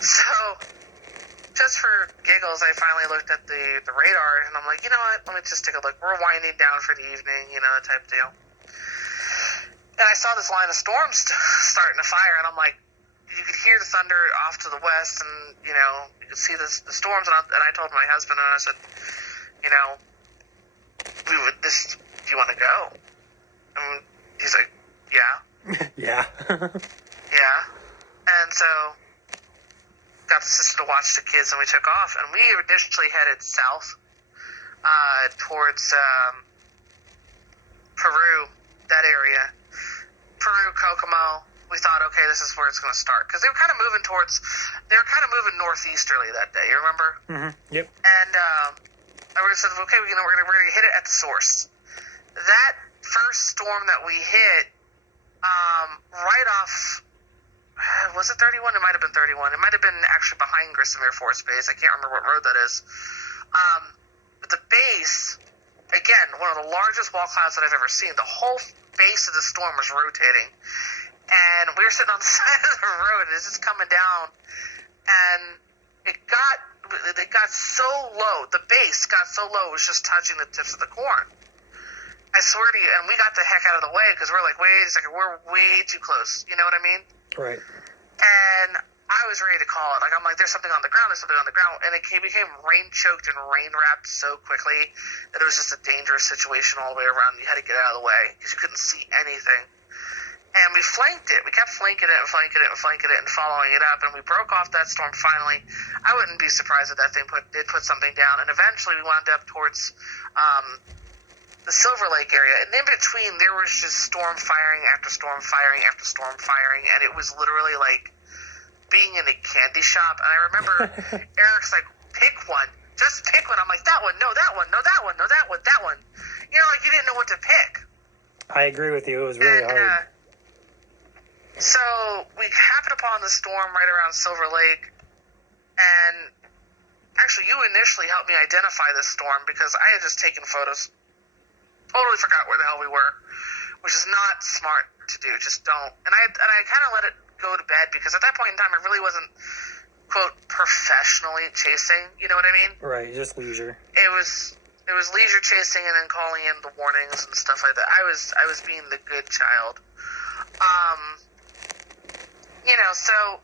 So just for giggles, I finally looked at the radar, and I'm like, you know what, let me just take a look. We're winding down for the evening, that type of deal. And I saw this line of storms starting to fire, and I'm like, you could hear the thunder off to the west, and, you could see the storms, and I told my husband, and I said, do you want to go? And he's like, yeah. Yeah. Yeah. And so got the sister to watch the kids, and we took off, and we initially headed south towards Peru, that area. Peru, Kokomo. We thought, okay, this is where it's going to start, because they were kind of moving northeasterly that day. You remember? Mm-hmm. Yep. And we said, okay, we're gonna hit it at the source. That first storm that we hit, right off. Was it 31? It might have been 31. It might have been actually behind Grissom Air Force Base. I can't remember what road that is. But the base, again, one of the largest wall clouds that I've ever seen. The whole base of the storm was rotating. And we were sitting on the side of the road, and it's just coming down. And it got so low. The base got so low, it was just touching the tips of the corn. I swear to you, and we got the heck out of the way, because we're like, wait a second, we're way too close. You know what I mean? Right. And I was ready to call it. Like, I'm like, there's something on the ground, and it became rain-choked and rain-wrapped so quickly that it was just a dangerous situation all the way around. You had to get out of the way, because you couldn't see anything. And we flanked it. We kept flanking it and following it up, and we broke off that storm finally. I wouldn't be surprised if that thing did put something down, and eventually we wound up towards the Silver Lake area, and in between there was just storm firing after storm firing after storm firing, and it was literally like being in a candy shop. And I remember Eric's like, pick one, just pick one. I'm like, that one, no, that one, no, that one, no, that one, that one. Like you didn't know what to pick. I agree with you. It was really hard. So we happened upon the storm right around Silver Lake, and actually you initially helped me identify this storm because I had just taken photos. Totally forgot where the hell we were, which is not smart to do. Just don't. And I kind of let it go to bed because at that point in time I really wasn't, quote, professionally chasing. You know what I mean? Right, just leisure. It was leisure chasing and then calling in the warnings and stuff like that. I was being the good child. So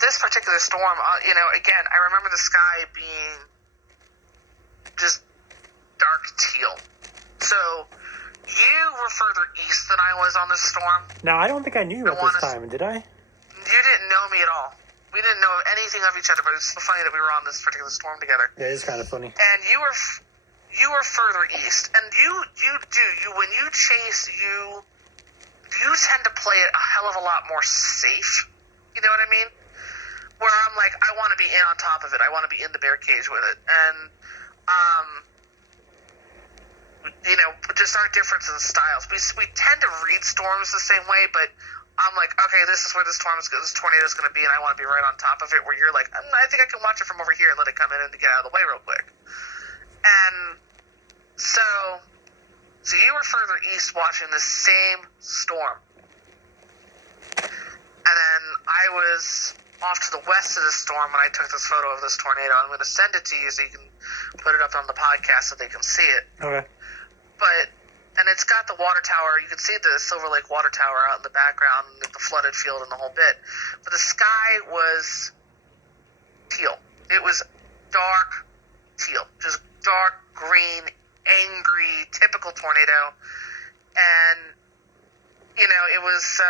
this particular storm, again, I remember the sky being just dark teal. So you were further east than I was on this storm. Now, I don't think I knew you at this time, did I? You didn't know me at all. We didn't know anything of each other, but it's so funny that we were on this particular storm together. Yeah, it's kind of funny. And you were further east, and when you chase, you tend to play it a hell of a lot more safe. You know what I mean? Where I'm like, I want to be in on top of it. I want to be in the bear cage with it. And, just our difference in styles. We tend to read storms the same way, but I'm like, okay, this is where this tornado's going to be, and I want to be right on top of it, where you're like, I think I can watch it from over here and let it come in and get out of the way real quick. And so you were further east watching the same storm. And then I was off to the west of the storm when I took this photo of this tornado. I'm going to send it to you so you can put it up on the podcast so they can see it. Okay. And it's got the water tower. You can see the Silver Lake water tower out in the background, and the flooded field and the whole bit. But the sky was teal. It was dark teal. Just dark green, angry, typical tornado. And, it was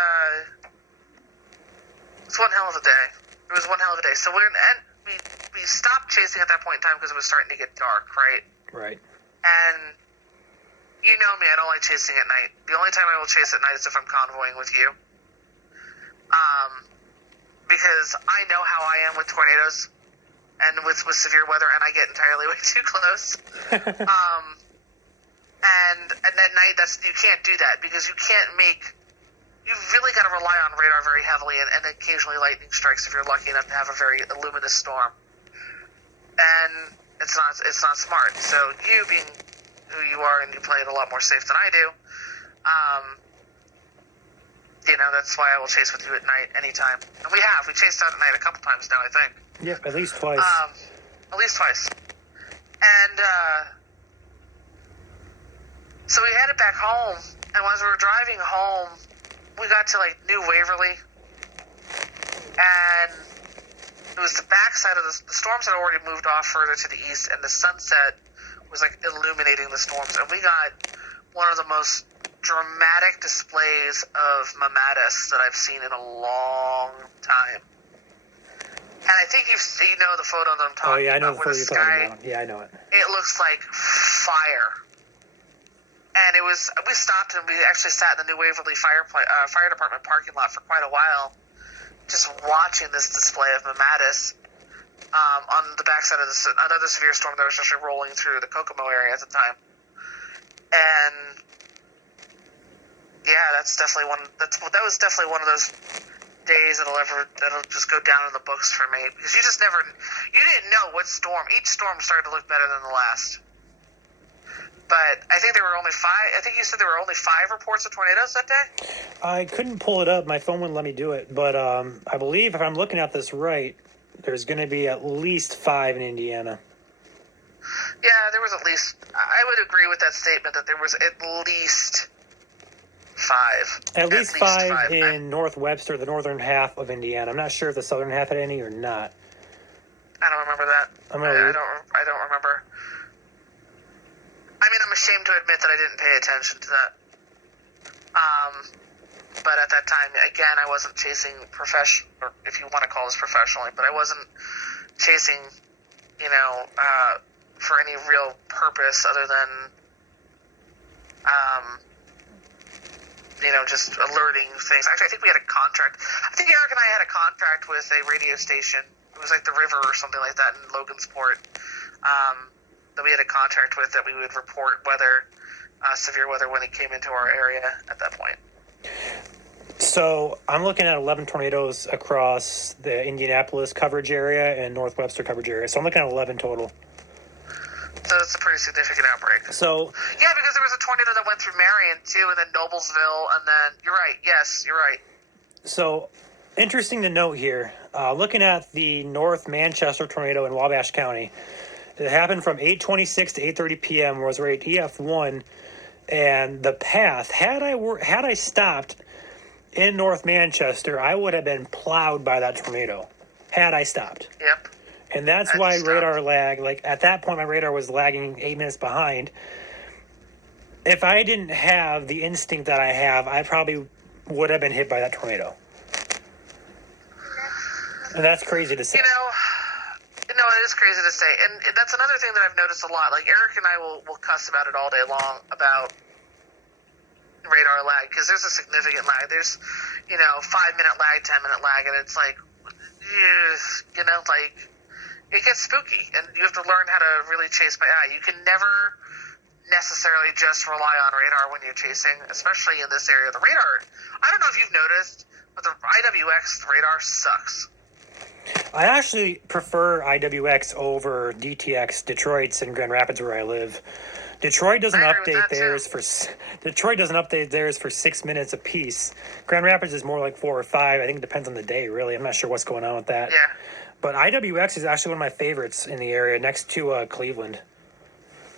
one hell of a day. It was one hell of a day. So we stopped chasing at that point in time because it was starting to get dark, right? Right. And you know me, I don't like chasing at night. The only time I will chase at night is if I'm convoying with you. Because I know how I am with tornadoes and with severe weather, and I get entirely way too close. And at night, you can't do that because you really got to rely on radar very heavily and occasionally lightning strikes if you're lucky enough to have a very luminous storm. And it's not smart. So you being who you are and you play it a lot more safe than I do, that's why I will chase with you at night anytime. And we chased out at night a couple times now, I think. Yeah, at least twice. At least twice. And so we headed back home, and as we were driving home, we got to New Waverly, and it was the backside of the storms had already moved off further to the east, and the sunset was illuminating the storms, and we got one of the most dramatic displays of mammatus that I've seen in a long time. And I think you know the photo that I'm talking about. Oh yeah, I know the photo you're talking about. Yeah, I know it. It looks like fire. And we stopped and we actually sat in the New Waverly Fire Department parking lot for quite a while, just watching this display of mammatus on the backside of another severe storm that was actually rolling through the Kokomo area at the time. And yeah, that was definitely one of those days that'll just go down in the books for me, because you didn't know what storm. Each storm started to look better than the last. But I think there were only 5. I think you said there were only 5 reports of tornadoes that day? I couldn't pull it up. My phone wouldn't let me do it. But I believe, if I'm looking at this right, there's going to be at least 5 in Indiana. Yeah, there was at least... I would agree with that statement that there was at least 5. At least 5 in North Webster, the northern half of Indiana. I'm not sure if the southern half had any or not. I don't remember that. I don't remember. I mean, I'm ashamed to admit that I didn't pay attention to that. But at that time, again, I wasn't chasing or if you want to call this professionally, but I wasn't chasing, for any real purpose other than, just alerting things. Actually, I think we had a contract. I think Eric and I had a contract with a radio station. It was like the River or something like that in Logansport. That we had a contract with, that we would report severe weather when it came into our area at that point. So I'm looking at 11 tornadoes across the Indianapolis coverage area and North Webster coverage area. So I'm looking at 11 total. So it's a pretty significant outbreak. So yeah, because there was a tornado that went through Marion too, and then Noblesville, and then you're right. Yes, you're right. So interesting to note here. Looking at the North Manchester tornado in Wabash County. It happened from 8:26 to 8:30 p.m. was rated EF1, and the path, had I stopped in North Manchester, I would have been plowed by that tornado. Had I stopped. Yep. And that's why radar lag. At that point, my radar was lagging 8 minutes behind. If I didn't have the instinct that I have, I probably would have been hit by that tornado. And that's crazy to say. No, it is crazy to say. And that's another thing that I've noticed a lot. Eric and I will cuss about it all day long about radar lag, because there's a significant lag. There's, 5-minute lag, 10-minute lag, and it's it gets spooky, and you have to learn how to really chase by eye. You can never necessarily just rely on radar when you're chasing, especially in this area. The radar, I don't know if you've noticed, but the IWX radar sucks. I actually prefer IWX over DTX, Detroit's in Grand Rapids where I live. Detroit doesn't update theirs for 6 minutes a piece. Grand Rapids is more like 4 or 5. I think it depends on the day, really. I'm not sure what's going on with that. Yeah. But IWX is actually one of my favorites in the area, next to Cleveland.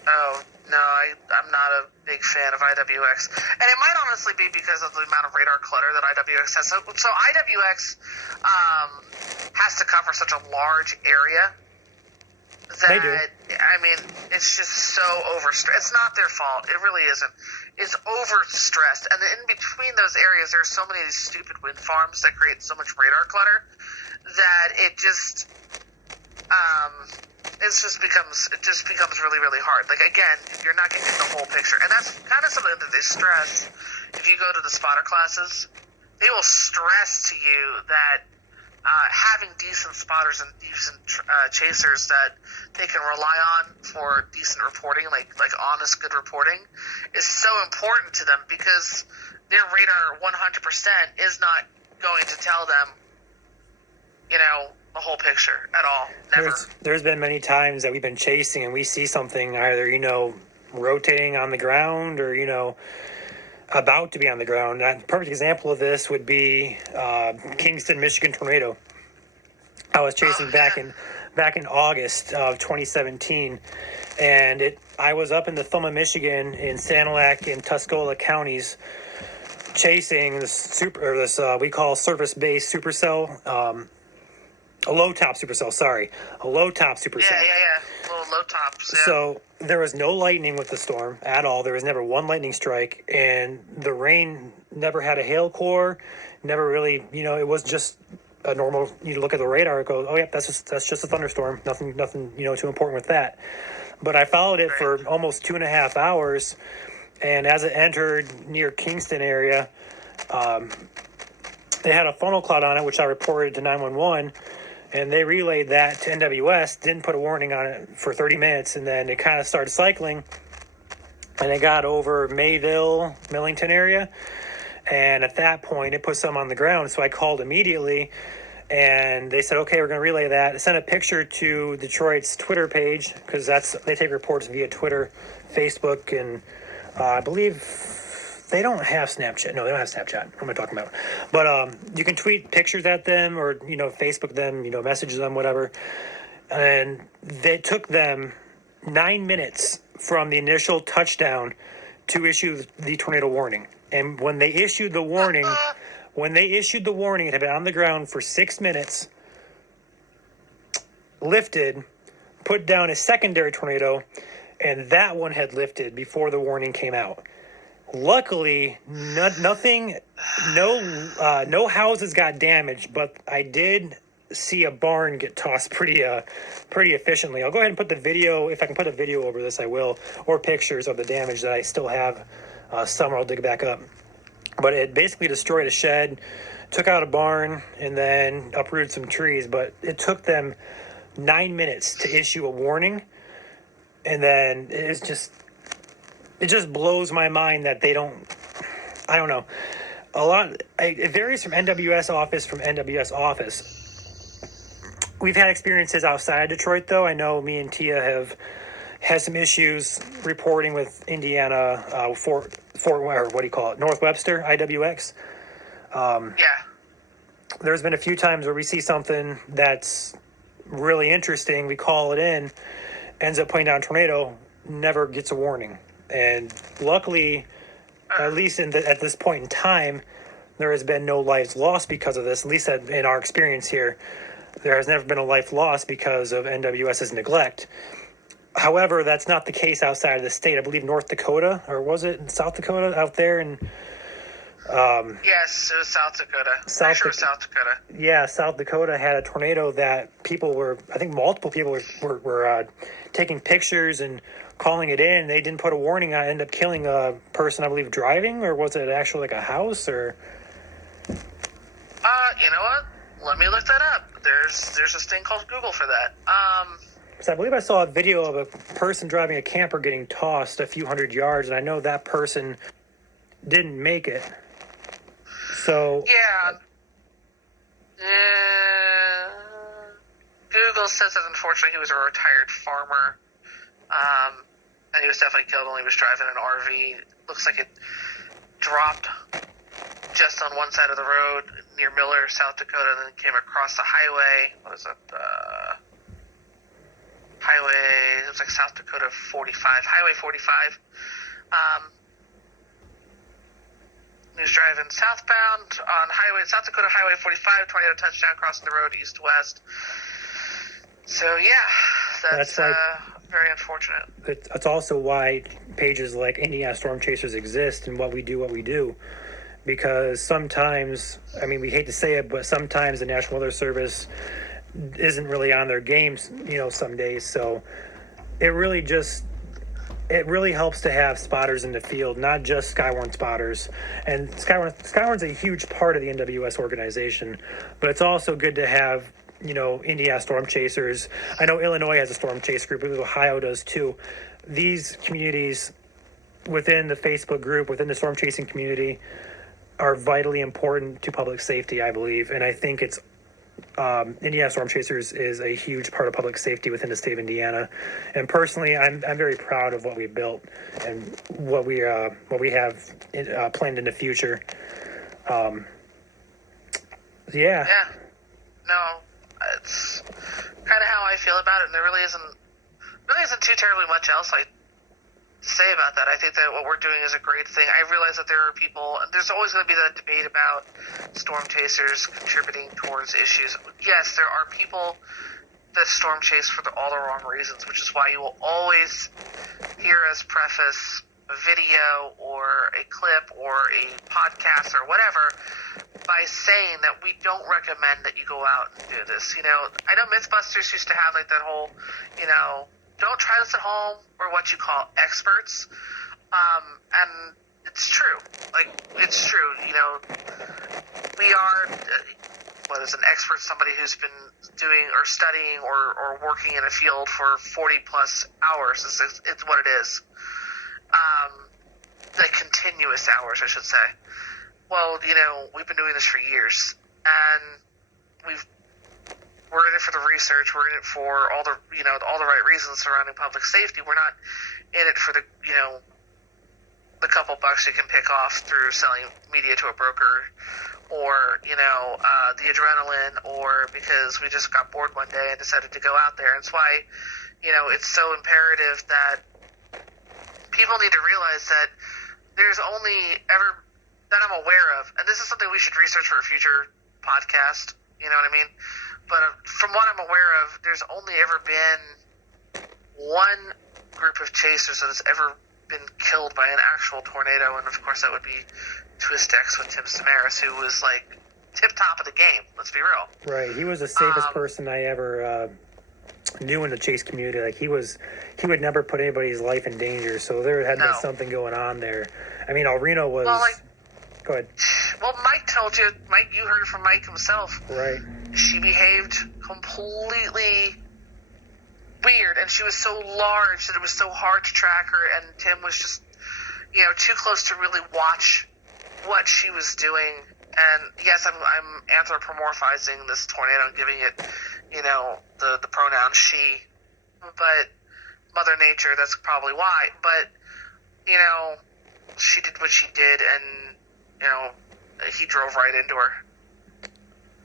Oh, no, I'm not a big fan of IWX. And it might honestly be because of the amount of radar clutter that IWX has. So IWX has to cover such a large area that, they do. I mean, it's just so overstressed. It's not their fault. It really isn't. It's overstressed. And in between those areas, there's so many of these stupid wind farms that create so much radar clutter that it just becomes really, really hard. Again, you're not getting the whole picture. And that's kind of something that they stress. If you go to the spotter classes, they will stress to you that having decent spotters and decent chasers that they can rely on for decent reporting, like honest, good reporting, is so important to them, because their radar 100% is not going to tell them, the whole picture at all. Never. There's been many times that we've been chasing and we see something either, rotating on the ground or, about to be on the ground. A perfect example of this would be Kingston, Michigan tornado. I was chasing back in August of 2017, and I was up in the Thumma, Michigan, in Sanilac and Tuscola counties, chasing this we call surface-based supercell, a low-top supercell. A low-top supercell. Yeah. Little low tops. Yeah. So there was no lightning with the storm at all. There was never one lightning strike, and the rain never had a hail core. Never really, it was just a normal. You look at the radar, it goes, oh yeah, that's just a thunderstorm. Nothing, too important with that. But I followed it for almost 2.5 hours, and as it entered near Kingston area, they had a funnel cloud on it, which I reported to 911. And they relayed that to NWS, didn't put a warning on it for 30 minutes, and then it kind of started cycling. And it got over Mayville, Millington area. And at that point, it put some on the ground. So I called immediately, and they said, okay, we're going to relay that. I sent a picture to Detroit's Twitter page, because they take reports via Twitter, Facebook, and I believe they don't have Snapchat. No, they don't have Snapchat. What am I talking about? But you can tweet pictures at them or, Facebook them, message them, whatever. And they took them 9 minutes from the initial touchdown to issue the tornado warning. And when they issued the warning, it had been on the ground for 6 minutes, lifted, put down a secondary tornado, and that one had lifted before the warning came out. Luckily, nothing, no houses got damaged, but I did see a barn get tossed pretty efficiently. I'll go ahead and put the video, if I can put a video over this, I will, or pictures of the damage that I still have. Somewhere I'll dig back up. But it basically destroyed a shed, took out a barn, and then uprooted some trees. But it took them 9 minutes to issue a warning, and then it just blows my mind that they don't. I don't know. It varies from NWS office. We've had experiences outside Detroit, though. I know me and Tia have had some issues reporting with Indiana, Fort, or what do you call it? North Webster, IWX. Yeah. There's been a few times where we see something that's really interesting. We call it in, ends up putting down a tornado, never gets a warning. And luckily, at least at this point in time, there has been no lives lost because of this. At least in our experience here, there has never been a life lost because of NWS's neglect. However, that's not the case outside of the state. I believe North Dakota, or was it in South Dakota out there? And yes, it was South Dakota. South Dakota. Yeah, South Dakota had a tornado that multiple people were taking pictures and calling it in. They didn't put a warning on it. Ended up killing a person, I believe, driving, or was it actually like a house? Or you know what? Let me look that up. There's this thing called Google for that. So I believe I saw a video of a person driving a camper getting tossed a few hundred yards, and I know that person didn't make it. So yeah. Google says that unfortunately he was a retired farmer, and he was definitely killed when he was driving an RV. Looks like it dropped just on one side of the road near Miller, South Dakota, and then came across the highway. What is it? Highway, it was like South Dakota 45, Highway 45. He was driving southbound on South Dakota Highway 45, tornado touchdown, crossing the road east-west. So, yeah, that's very unfortunate. That's also why pages like Indiana Storm Chasers exist and what we do. Because sometimes, we hate to say it, but sometimes the National Weather Service isn't really on their games, some days. So it really just it really helps to have spotters in the field, not just Skywarn spotters. And Skywarn's a huge part of the NWS organization, but it's also good to have, Indiana Storm Chasers. I know Illinois has a Storm Chase group, but Ohio does too. These communities within the Facebook group, within the storm chasing community, are vitally important to public safety, I believe. And I think it's Indiana Storm Chasers is a huge part of public safety within the state of Indiana, and personally, I'm very proud of what we built and what we have planned in the future. Yeah. Yeah. No, it's kind of how I feel about it, and there really isn't too terribly much else I say about that. I think that what we're doing is a great thing. I realize that there are people, and there's always going to be that debate about storm chasers contributing towards issues. Yes, there are people that storm chase for all the wrong reasons, which is why you will always hear us preface a video or a clip or a podcast or whatever by saying that we don't recommend that you go out and do this. I know Mythbusters used to have like that whole, don't try this at home. We're what you call experts. And it's true. It's true. We are, what is an expert? Somebody who's been doing or studying or working in a field for 40 plus hours. It's what it is. Like continuous hours, I should say. Well, we've been doing this for years, and we're in it for the research. We're in it for all the right reasons surrounding public safety. We're not in it for the couple bucks you can pick off through selling media to a broker, or the adrenaline, or because we just got bored one day and decided to go out there. And it's why it's so imperative that people need to realize that there's only ever that I'm aware of, and this is something we should research for a future podcast. You know what I mean? But from what I'm aware of, there's only ever been one group of chasers that has ever been killed by an actual tornado, and of course that would be Twist X with Tim Samaras, who was like tip top of the game. Let's be real. Right. He was the safest person I ever knew in the chase community. Like he would never put anybody's life in danger. So there had been something going on there. I mean, Alrino was. Well, go ahead. Well, Mike told you. Mike, you heard it from Mike himself. Right. She behaved completely weird, and she was so large that it was so hard to track her, and Tim was just, too close to really watch what she was doing. And yes, I'm anthropomorphizing this tornado and giving it, the pronoun she, but Mother Nature, that's probably why. But, she did what she did, and, he drove right into her.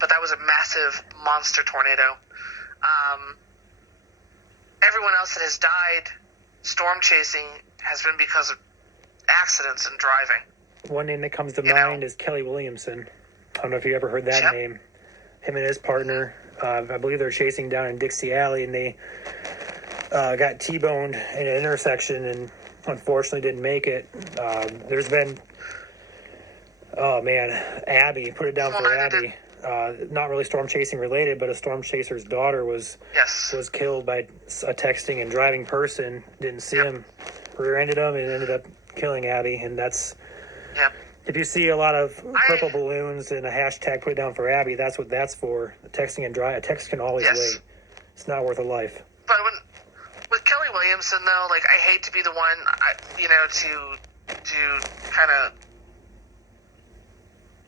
But that was a massive monster tornado. Everyone else that has died storm chasing has been because of accidents and driving. One name that comes to mind is Kelly Williamson. I don't know if you ever heard that name. Him and his partner, I believe they're chasing down in Dixie Alley, and they got T-boned in an intersection and unfortunately didn't make it. There's been, Abby, put it down for Abby. Not really storm chasing related, but a storm chaser's daughter was killed by a texting and driving person. Didn't see him, rear-ended him, and ended up killing Abby. And that's if you see a lot of purple balloons and a hashtag put it down for Abby, that's what that's for. Texting and drive. A text can always wait. It's not worth a life. But with Kelly Williamson, though, like I hate to be the one, to kind of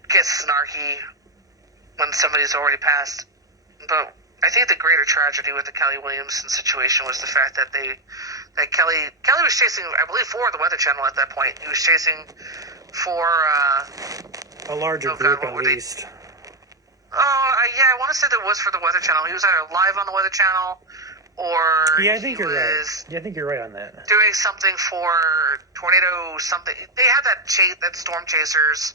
get snarky when somebody's already passed. But I think the greater tragedy with the Kelly Williamson situation was the fact that Kelly was chasing, I believe, for the Weather Channel at that point. He was chasing for a larger group, at least. I want to say that was for the Weather Channel. He was either live on the Weather Channel, or I think you're right. Yeah, I think you're right on that. Doing something for Tornado something. They had that Storm Chasers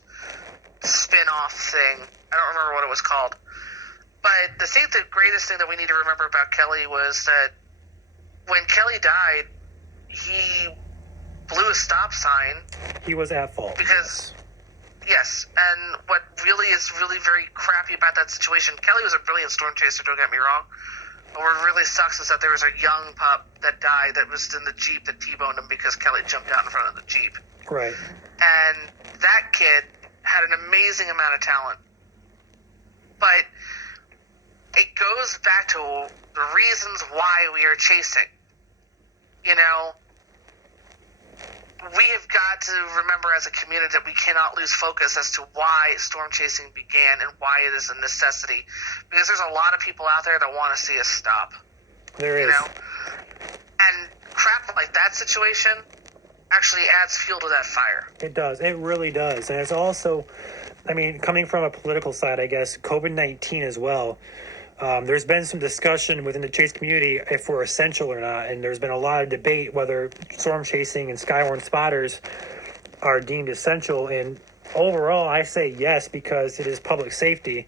spin-off thing. I don't remember what it was called. But the greatest thing that we need to remember about Kelly was that when Kelly died, he blew a stop sign. He was at fault. Because, yes, and what really is really very crappy about that situation, Kelly was a brilliant storm chaser, don't get me wrong, But what really sucks is that there was a young pup that died that was in the Jeep that T-boned him because Kelly jumped out in front of the Jeep. Right. And that kid had an amazing amount of talent. But it goes back to the reasons why we are chasing. You know, we have got to remember as a community that we cannot lose focus as to why storm chasing began and why it is a necessity. Because there's a lot of people out there that want to see us stop. There is. You know? And crap like that situation actually adds fuel to that fire. It does. It really does. And it's also, I mean, coming from a political side, I guess, COVID-19 as well. There's been some discussion within the chase community if we're essential or not, and there's been a lot of debate whether storm chasing and skywarn spotters are deemed essential. And overall, I say yes because it is public safety.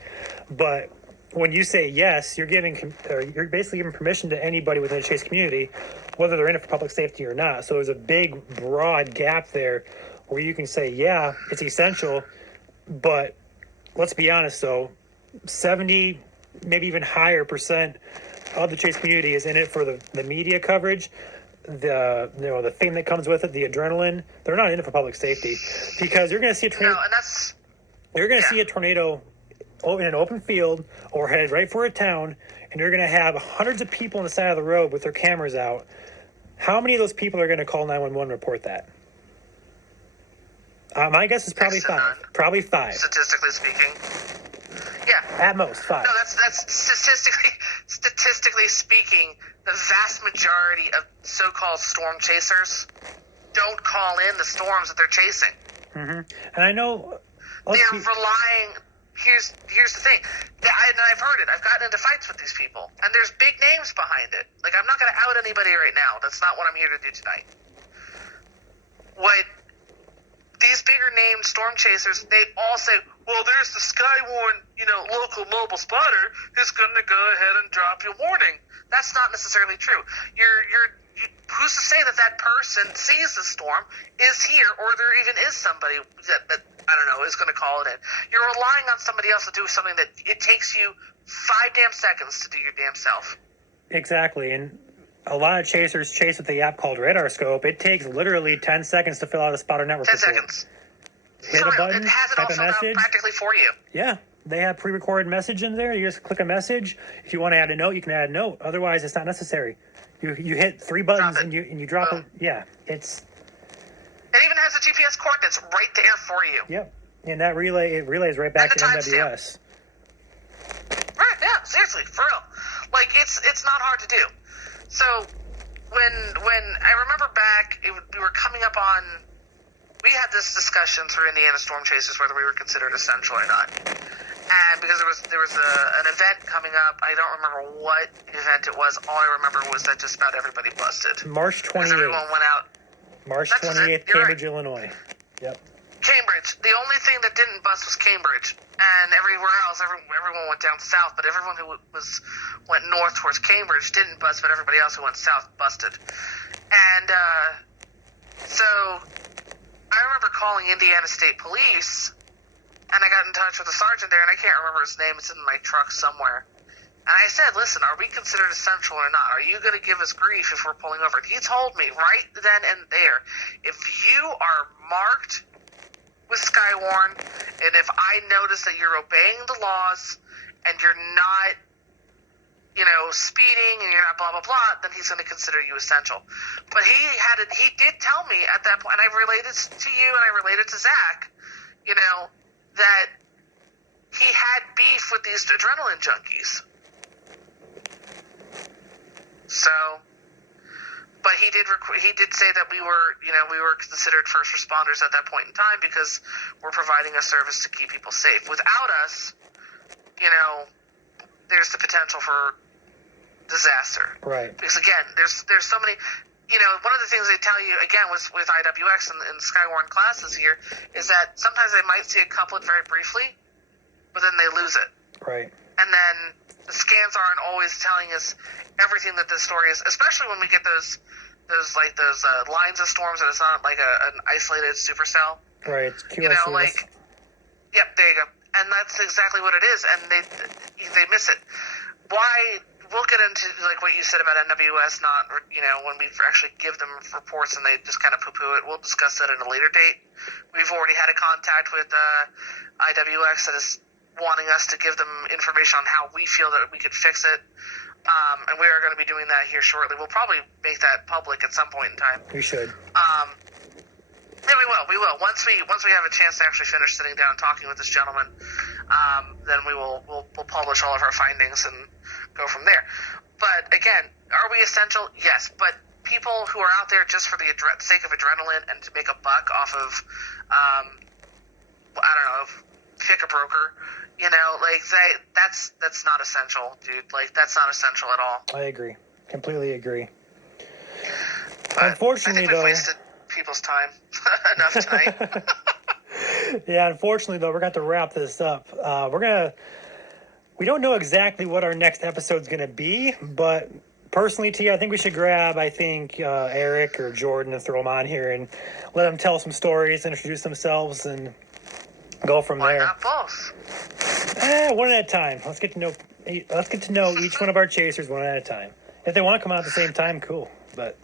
But when you say yes, you're basically giving permission to anybody within the chase community, whether they're in it for public safety or not. So there's a big, broad gap there where you can say, yeah, it's essential, but let's be honest, though, 70, maybe even higher percent of the chase community is in it for the media coverage, the fame that comes with it, the adrenaline. They're not in it for public safety because you're going to see a tornado. No, and that's You're going to see a tornado in an open field or headed right for a town, and you're going to have hundreds of people on the side of the road with their cameras out. How many of those people are going to call 911 and report that? My guess is probably five. Probably five. Statistically speaking. Yeah. At most, five. No, that's statistically speaking, the vast majority of so-called storm chasers don't call in the storms that they're chasing. Mm-hmm. And I know They're relying. Here's the thing. I've heard it. I've gotten into fights with these people, and there's big names behind it. Like, I'm not going to out anybody right now. That's not what I'm here to do tonight. What these bigger named storm chasers, they all say, well, there's the Skywarn, local mobile spotter who's going to go ahead and drop you a warning. That's not necessarily true. Who's to say that person sees the storm, is here, or there even is somebody that I don't know, is going to call it in. You're relying on somebody else to do something that it takes you 5 damn seconds to do your damn self. Exactly, and a lot of chasers chase with the app called Radar Scope. It takes literally 10 seconds to fill out a spotter network 10 report. seconds. Hit a button, it has it all type a filled out message. practically for you. Yeah, they have pre-recorded message in there. You just click a message. If you want to add a note, you can add a note. Otherwise, it's not necessary. You hit 3 buttons and you drop it. Yeah, It even has the GPS coordinates right there for you. Yep, and that relays right back to NWS. Right, yeah, seriously, for real. Like, it's not hard to do. So, when I remember back, we were coming up on, we had this discussion through Indiana Storm Chasers whether we were considered essential or not. And because there was an event coming up, I don't remember what event it was. All I remember was that just about everybody busted. March 28th. Everyone went out. March 28th, Cambridge, Illinois. Yep. Cambridge. The only thing that didn't bust was Cambridge, and everywhere else, everyone went down south. But everyone who went north towards Cambridge didn't bust, but everybody else who went south busted. And so I remember calling Indiana State Police, and I got in touch with the sergeant there, and I can't remember his name. It's in my truck somewhere. And I said, listen, are we considered essential or not? Are you going to give us grief if we're pulling over? And he told me right then and there, if you are marked with Skywarn, and if I notice that you're obeying the laws, and you're not, speeding, and you're not blah, blah, blah, then he's going to consider you essential. But he did tell me at that point, and I related to you, and I related to Zach, that he had beef with these adrenaline junkies. So, but he did say that we were considered first responders at that point in time because we're providing a service to keep people safe. Without us, there's the potential for disaster. Right. Because again, there's so many. One of the things they tell you, again, with IWX and Skywarn classes here, is that sometimes they might see a couplet very briefly, but then they lose it. Right. And then the scans aren't always telling us everything that the story is, especially when we get those lines of storms and it's not like an isolated supercell. Right. It's QLCS. Yep, there you go. And that's exactly what it is, and they miss it. Why we'll get into like what you said about NWS not, when we actually give them reports and they just kind of poo-poo it. We'll discuss that at a later date. We've already had a contact with IWX that is wanting us to give them information on how we feel that we could fix it. And we are going to be doing that here shortly. We'll probably make that public at some point in time. We should. Yeah, we will. Once we have a chance to actually finish sitting down and talking with this gentleman, then we'll publish all of our findings and go from there. But again, are we essential? Yes. But people who are out there just for the sake of adrenaline and to make a buck off of, pick a broker, that's not essential, dude. Like, that's not essential at all. I agree. Completely agree. But Unfortunately, I think we've though, wasted people's time enough tonight. yeah, unfortunately, though, we're going to have to wrap this up. We don't know exactly what our next episode's going to be, but personally, T, I think we should grab, Eric or Jordan and throw them on here and let them tell some stories, introduce themselves, and go from Why there. not both? One at a time. Let's get to know each one of our chasers one at a time. If they want to come out at the same time, cool. But,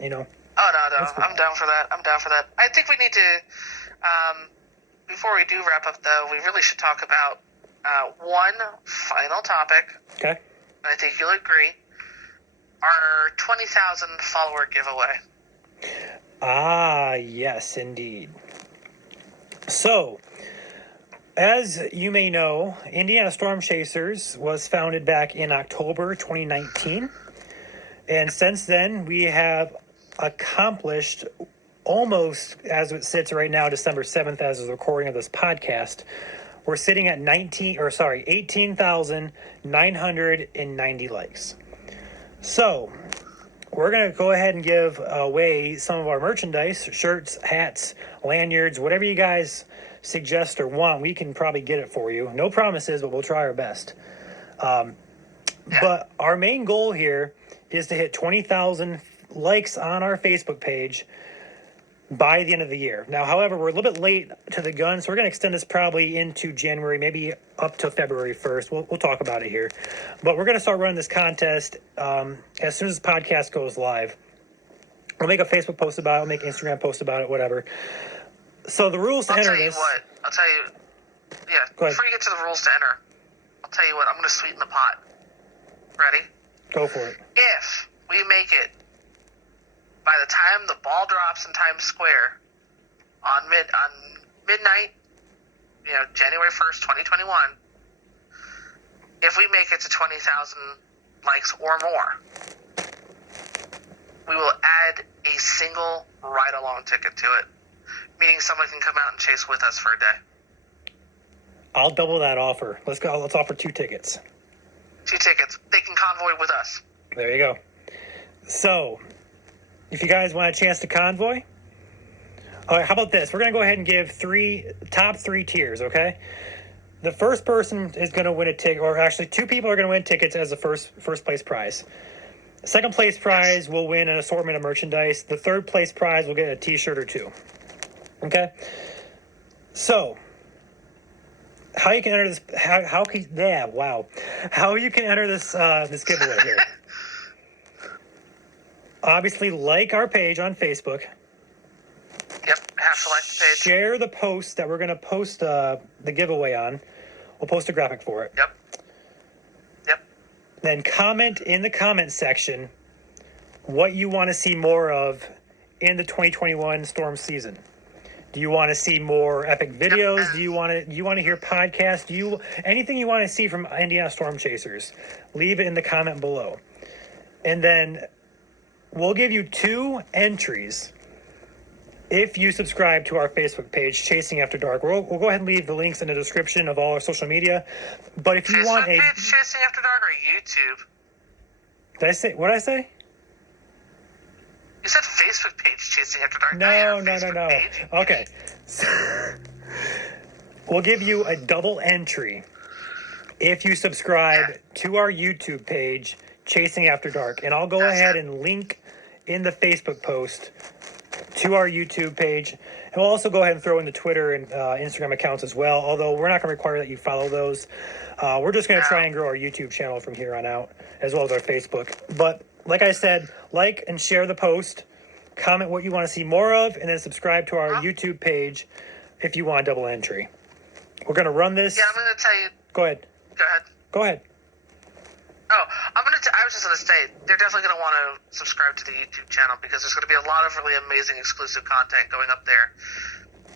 Oh, no. cool. I'm down for that. I think we need to, before we do wrap up, though, we really should talk about one final topic. Okay. I think you'll agree. Our 20,000 follower giveaway. Ah, yes, indeed. So, as you may know, Indiana Storm Chasers was founded back in October 2019. And since then, we have accomplished almost, as it sits right now, December 7th, as of the recording of this podcast, we're sitting at 18,990 likes. So, we're going to go ahead and give away some of our merchandise, shirts, hats, lanyards, whatever you guys suggest or want. We can probably get it for you. No promises, but we'll try our best. But our main goal here is to hit 20,000 likes on our Facebook page by the end of the year. Now, however, we're a little bit late to the gun, so we're going to extend this probably into January, maybe up to February 1st. We'll talk about it here. But we're going to start running this contest as soon as the podcast goes live. We'll make a Facebook post about it. We'll make an Instagram post about it, whatever. So the rules to enter this... I'll tell you. Yeah, before you get to the rules to enter, I'll tell you what. I'm going to sweeten the pot. Ready? Go for it. If we make it by the time the ball drops in Times Square on midnight, January 1st, 2021, if we make it to 20,000 likes or more, we will add a single ride-along ticket to it, meaning someone can come out and chase with us for a day. I'll double that offer. Let's go. Let's offer 2 tickets. 2 tickets. They can convoy with us. There you go. So, if you guys want a chance to convoy, all right, how about this? We're going to go ahead and give top three tiers, okay? The first person is going to win a ticket, or actually 2 people are going to win tickets as the first place prize. Second place prize will win an assortment of merchandise. The third place prize will get a t-shirt or 2. Okay? So, how you can enter this? How you can enter this this giveaway here? Obviously, like our page on Facebook. Yep, have to like the page. Share the post that we're going to post the giveaway on. We'll post a graphic for it. Yep. Then comment in the comment section what you want to see more of in the 2021 Storm season. Do you want to see more epic videos? Do you want to hear podcasts? Anything you want to see from Indiana Storm Chasers? Leave it in the comment below. And then we'll give you 2 entries if you subscribe to our Facebook page, Chasing After Dark. We'll go ahead and leave the links in the description of all our social media. But if you want page, Chasing After Dark, or YouTube? What did I say? You said Facebook page, Chasing After Dark. No. Page. Okay. We'll give you a double entry if you subscribe to our YouTube page, Chasing After Dark. And I'll go ahead and link in the Facebook post to our YouTube page. And we'll also go ahead and throw in the Twitter and Instagram accounts as well, although we're not going to require that you follow those. We're just going to try and grow our YouTube channel from here on out, as well as our Facebook. But like I said, like and share the post, comment what you want to see more of, and then subscribe to our YouTube page if you want double entry. We're going to run this. Yeah, I'm going to tell you. Go ahead. Go ahead. Go ahead. Oh, I was just going to say, they're definitely going to want to subscribe to the YouTube channel because there's going to be a lot of really amazing exclusive content going up there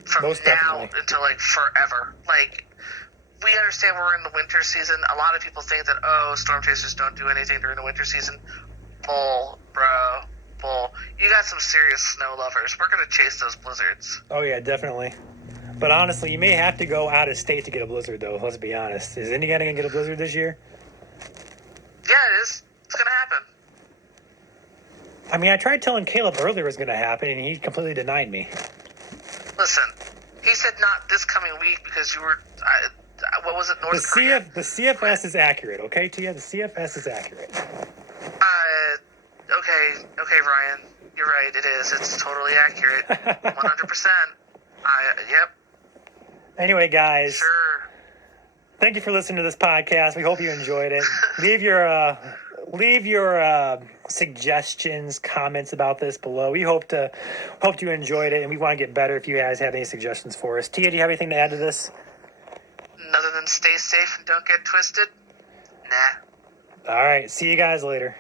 from Most now definitely. until, like, forever. Like, we understand we're in the winter season. A lot of people think that, Storm Chasers don't do anything during the winter season. Bull, bro, bull. You got some serious snow lovers. We're going to chase those blizzards. Oh, yeah, definitely. But honestly, you may have to go out of state to get a blizzard, though. Let's be honest. Is Indiana going to get a blizzard this year? Yeah, it is. It's going to happen. I mean, I tried telling Caleb earlier it was going to happen, and he completely denied me. Listen, he said not this coming week because you were, what was it, North Korea? The CFS is accurate, okay, Tia? The CFS is accurate. Okay, Ryan. You're right, it is. It's totally accurate. 100%. Yep. Anyway, guys, Sure. thank you for listening to this podcast. We hope you enjoyed it. Leave your suggestions, comments about this below. We hoped you enjoyed it, and we want to get better if you guys have any suggestions for us. Tia, do you have anything to add to this? Other than stay safe and don't get twisted? Nah. All right, see you guys later.